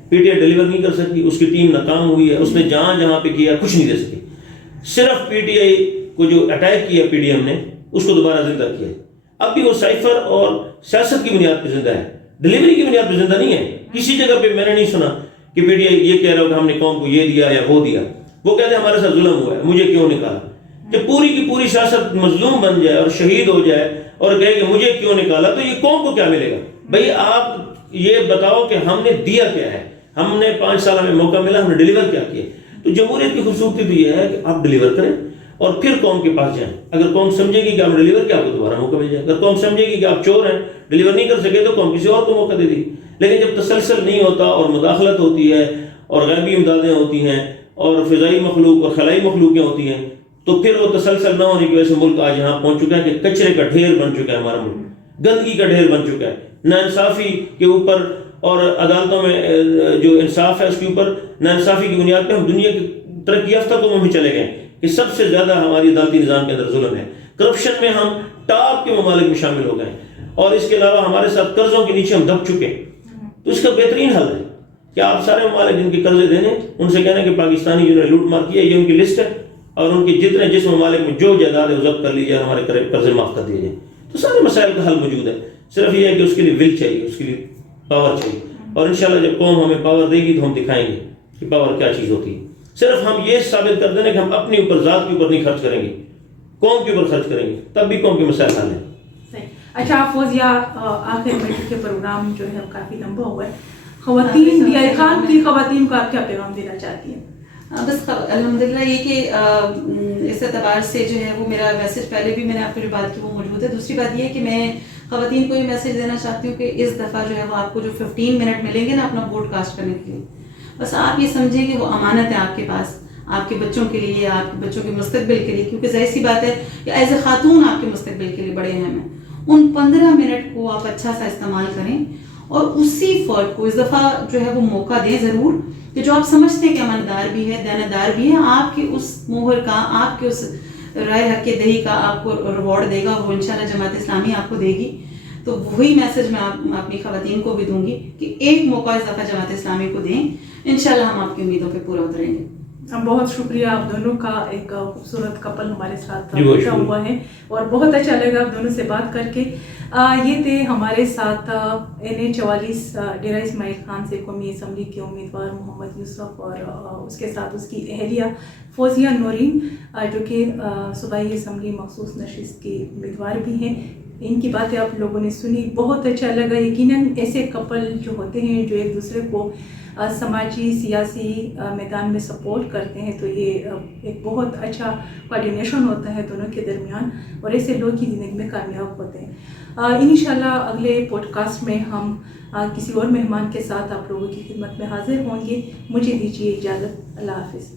PTI ڈیلیور نہیں کر سکتی, اس کی ٹیم ناکام ہوئی ہے, اس نے جہاں پہ کیا کچھ نہیں دے سکی. صرف PTI کو جو اٹیک کیا PDM نے اس کو دوبارہ زندہ کیا. اب بھی وہ سائفر اور سیاست کی بنیاد پہ زندہ ہے, ڈیلیوری کی بنیاد پہ زندہ نہیں ہے. کسی جگہ پہ میں نے نہیں سنا کہ PTI یہ کہہ رہا ہو کہ ہم نے قوم کو یہ دیا یا وہ دیا. وہ کہتے ہیں ہمارے ساتھ ظلم ہوا ہے, مجھے کیوں نکالا. جب پوری کی پوری سیاست مظلوم بن جائے اور شہید ہو جائے اور کہے کہ مجھے کیوں نکالا, تو یہ قوم کو کیا ملے گا؟ بھئی آپ یہ بتاؤ کہ ہم نے دیا کیا ہے, ہم نے 5 سال ہمیں موقع ملا, ہم نے ڈیلیور کیا کیا. تو جمہوریت کی خوبصورتی تو یہ ہے کہ آپ ڈیلیور کریں اور پھر قوم کے پاس جائیں. اگر قوم سمجھے گی کہ آپ ڈیلیور کیا، آپ کو دوبارہ موقع مل جائے. اگر قوم سمجھے گی کہ آپ چور ہیں، ڈیلیور نہیں کر سکے، تو قوم کسی اور کو موقع دے دی. لیکن جب تسلسل نہیں ہوتا اور مداخلت ہوتی ہے اور غیبی امدادیں ہوتی ہیں اور فضائی مخلوق اور خلائی مخلوقیں ہوتی ہیں، تو پھر وہ تسلسل نہ ہونے کی وجہ سے ملک آج یہاں پہنچ چکا ہے کہ کچرے کا ڈھیر بن چکا ہے ہمارا ملک، گندگی کا ڈھیر بن چکا ہے. ناانصافی کے اوپر اور عدالتوں میں جو انصاف ہے اس کے اوپر ناانصافی کی بنیاد پہ ہم دنیا کی ترقی یافتہ قوموں میں چلے گئے کہ سب سے زیادہ ہماری عدالتی نظام کے اندر ظلم ہے. کرپشن میں ہم ٹاپ کے ممالک میں شامل ہو گئے، اور اس کے علاوہ ہمارے ساتھ قرضوں کے نیچے ہم دب چکے ہیں. تو اس کا بہترین حل ہے کہ آپ سارے ممالک جن کے قرضے دینے ان سے کہنا کہ پاکستانی جنہوں نے لوٹ مار کیا یہ ان کی لسٹ ہے، اور ان کے جتنے جس ممالک میں جو جائیداد ہے وہ ضبط کر لیجیے، ہمارے قرضے معاف کر دیے جائیں. تو سارے مسائل کا حل موجود ہے. صرف یہ ہے کہ اس کے لیے ول چاہیے، اس کے لیے پاور چاہیے. اور انشاءاللہ جب قوم ہمیں پاور دے گی تو ہم دکھائیں گے کہ پاور کیا چیز ہوتی ہے. صرف ہم یہ ثابت کر دینا کہ ہم اپنے اوپر، ذات کے اوپر نہیں خرچ کریں گے، قوم کے اوپر خرچ کریں گے، تب بھی قوم کے مسائل حل ہیں. اچھا فوزیہ، آخر میں چونکہ پروگرام جو ہے کافی لمبا ہوا ہے، خواتین ضیاء خان کی خواتین کو آپ کیا پیغام دینا چاہتی ہیں؟ بس الحمدللہ یہ کہ اس اعتبار سے جو ہے وہ میرا میسج پہلے بھی میں نے آپ کو جو بات کی وہ موجود ہے. دوسری بات یہ ہے کہ میں خواتین کو یہ میسج دینا چاہتی ہوں کہ اس دفعہ جو ہے وہ آپ کو جو 15 منٹ ملیں گے نا اپنا بروڈ کاسٹ کرنے کے لیے، بس آپ یہ سمجھیں کہ وہ امانت ہے آپ کے پاس، آپ کے بچوں کے لیے، آپ کے بچوں کے مستقبل کے لیے، کیونکہ ظاہر سی بات ہے کہ ایز اے خاتون آپ کے مستقبل کے لیے بڑے اہم ہیں. ان 15 منٹ کو آپ اچھا سا استعمال کریں، اور اسی فرد کو اس دفعہ جو ہے وہ موقع دیں ضرور کہ جو آپ سمجھتے ہیں کہ امانتدار بھی ہے، دیانتدار بھی ہے، آپ کی اس مہر کا، آپ کے اس رائے حق کے دہی کا آپ کو ریوارڈ دے گا، وہ انشاءاللہ جماعت اسلامی آپ کو دے گی. تو وہی میسج میں اپنی خواتین کو بھی دوں گی کہ ایک موقع اس دفعہ جماعت اسلامی کو دیں، انشاءاللہ ہم آپ کی امیدوں پہ پورا اتریں گے. بہت شکریہ آپ دونوں کا، ایک خوبصورت کپل ہمارے ساتھ بیٹھا ہوا ہے اور بہت اچھا لگا آپ دونوں سے بات کر کے. یہ تھے ہمارے ساتھ NA44 ڈیرہ اسماعیل خان سے قومی اسمبلی کے امیدوار محمد یوسف، اور اس کے ساتھ اس کی اہلیہ فوزیہ نورین جو کہ صوبائی اسمبلی مخصوص نشست کی امیدوار بھی ہیں. ان کی باتیں آپ لوگوں نے سنی، بہت اچھا لگا. یقیناً ایسے کپل جو ہوتے ہیں جو ایک دوسرے کو سماجی سیاسی میدان میں سپورٹ کرتے ہیں، تو یہ ایک بہت اچھا کوارڈینیشن ہوتا ہے دونوں کے درمیان، اور ایسے لوگ کی زندگی میں کامیاب ہوتے ہیں. انشاءاللہ اگلے پوڈ کاسٹ میں ہم کسی اور مہمان کے ساتھ آپ لوگوں کی خدمت میں حاضر ہوں گے. مجھے دیجیے اجازت. اللہ حافظ.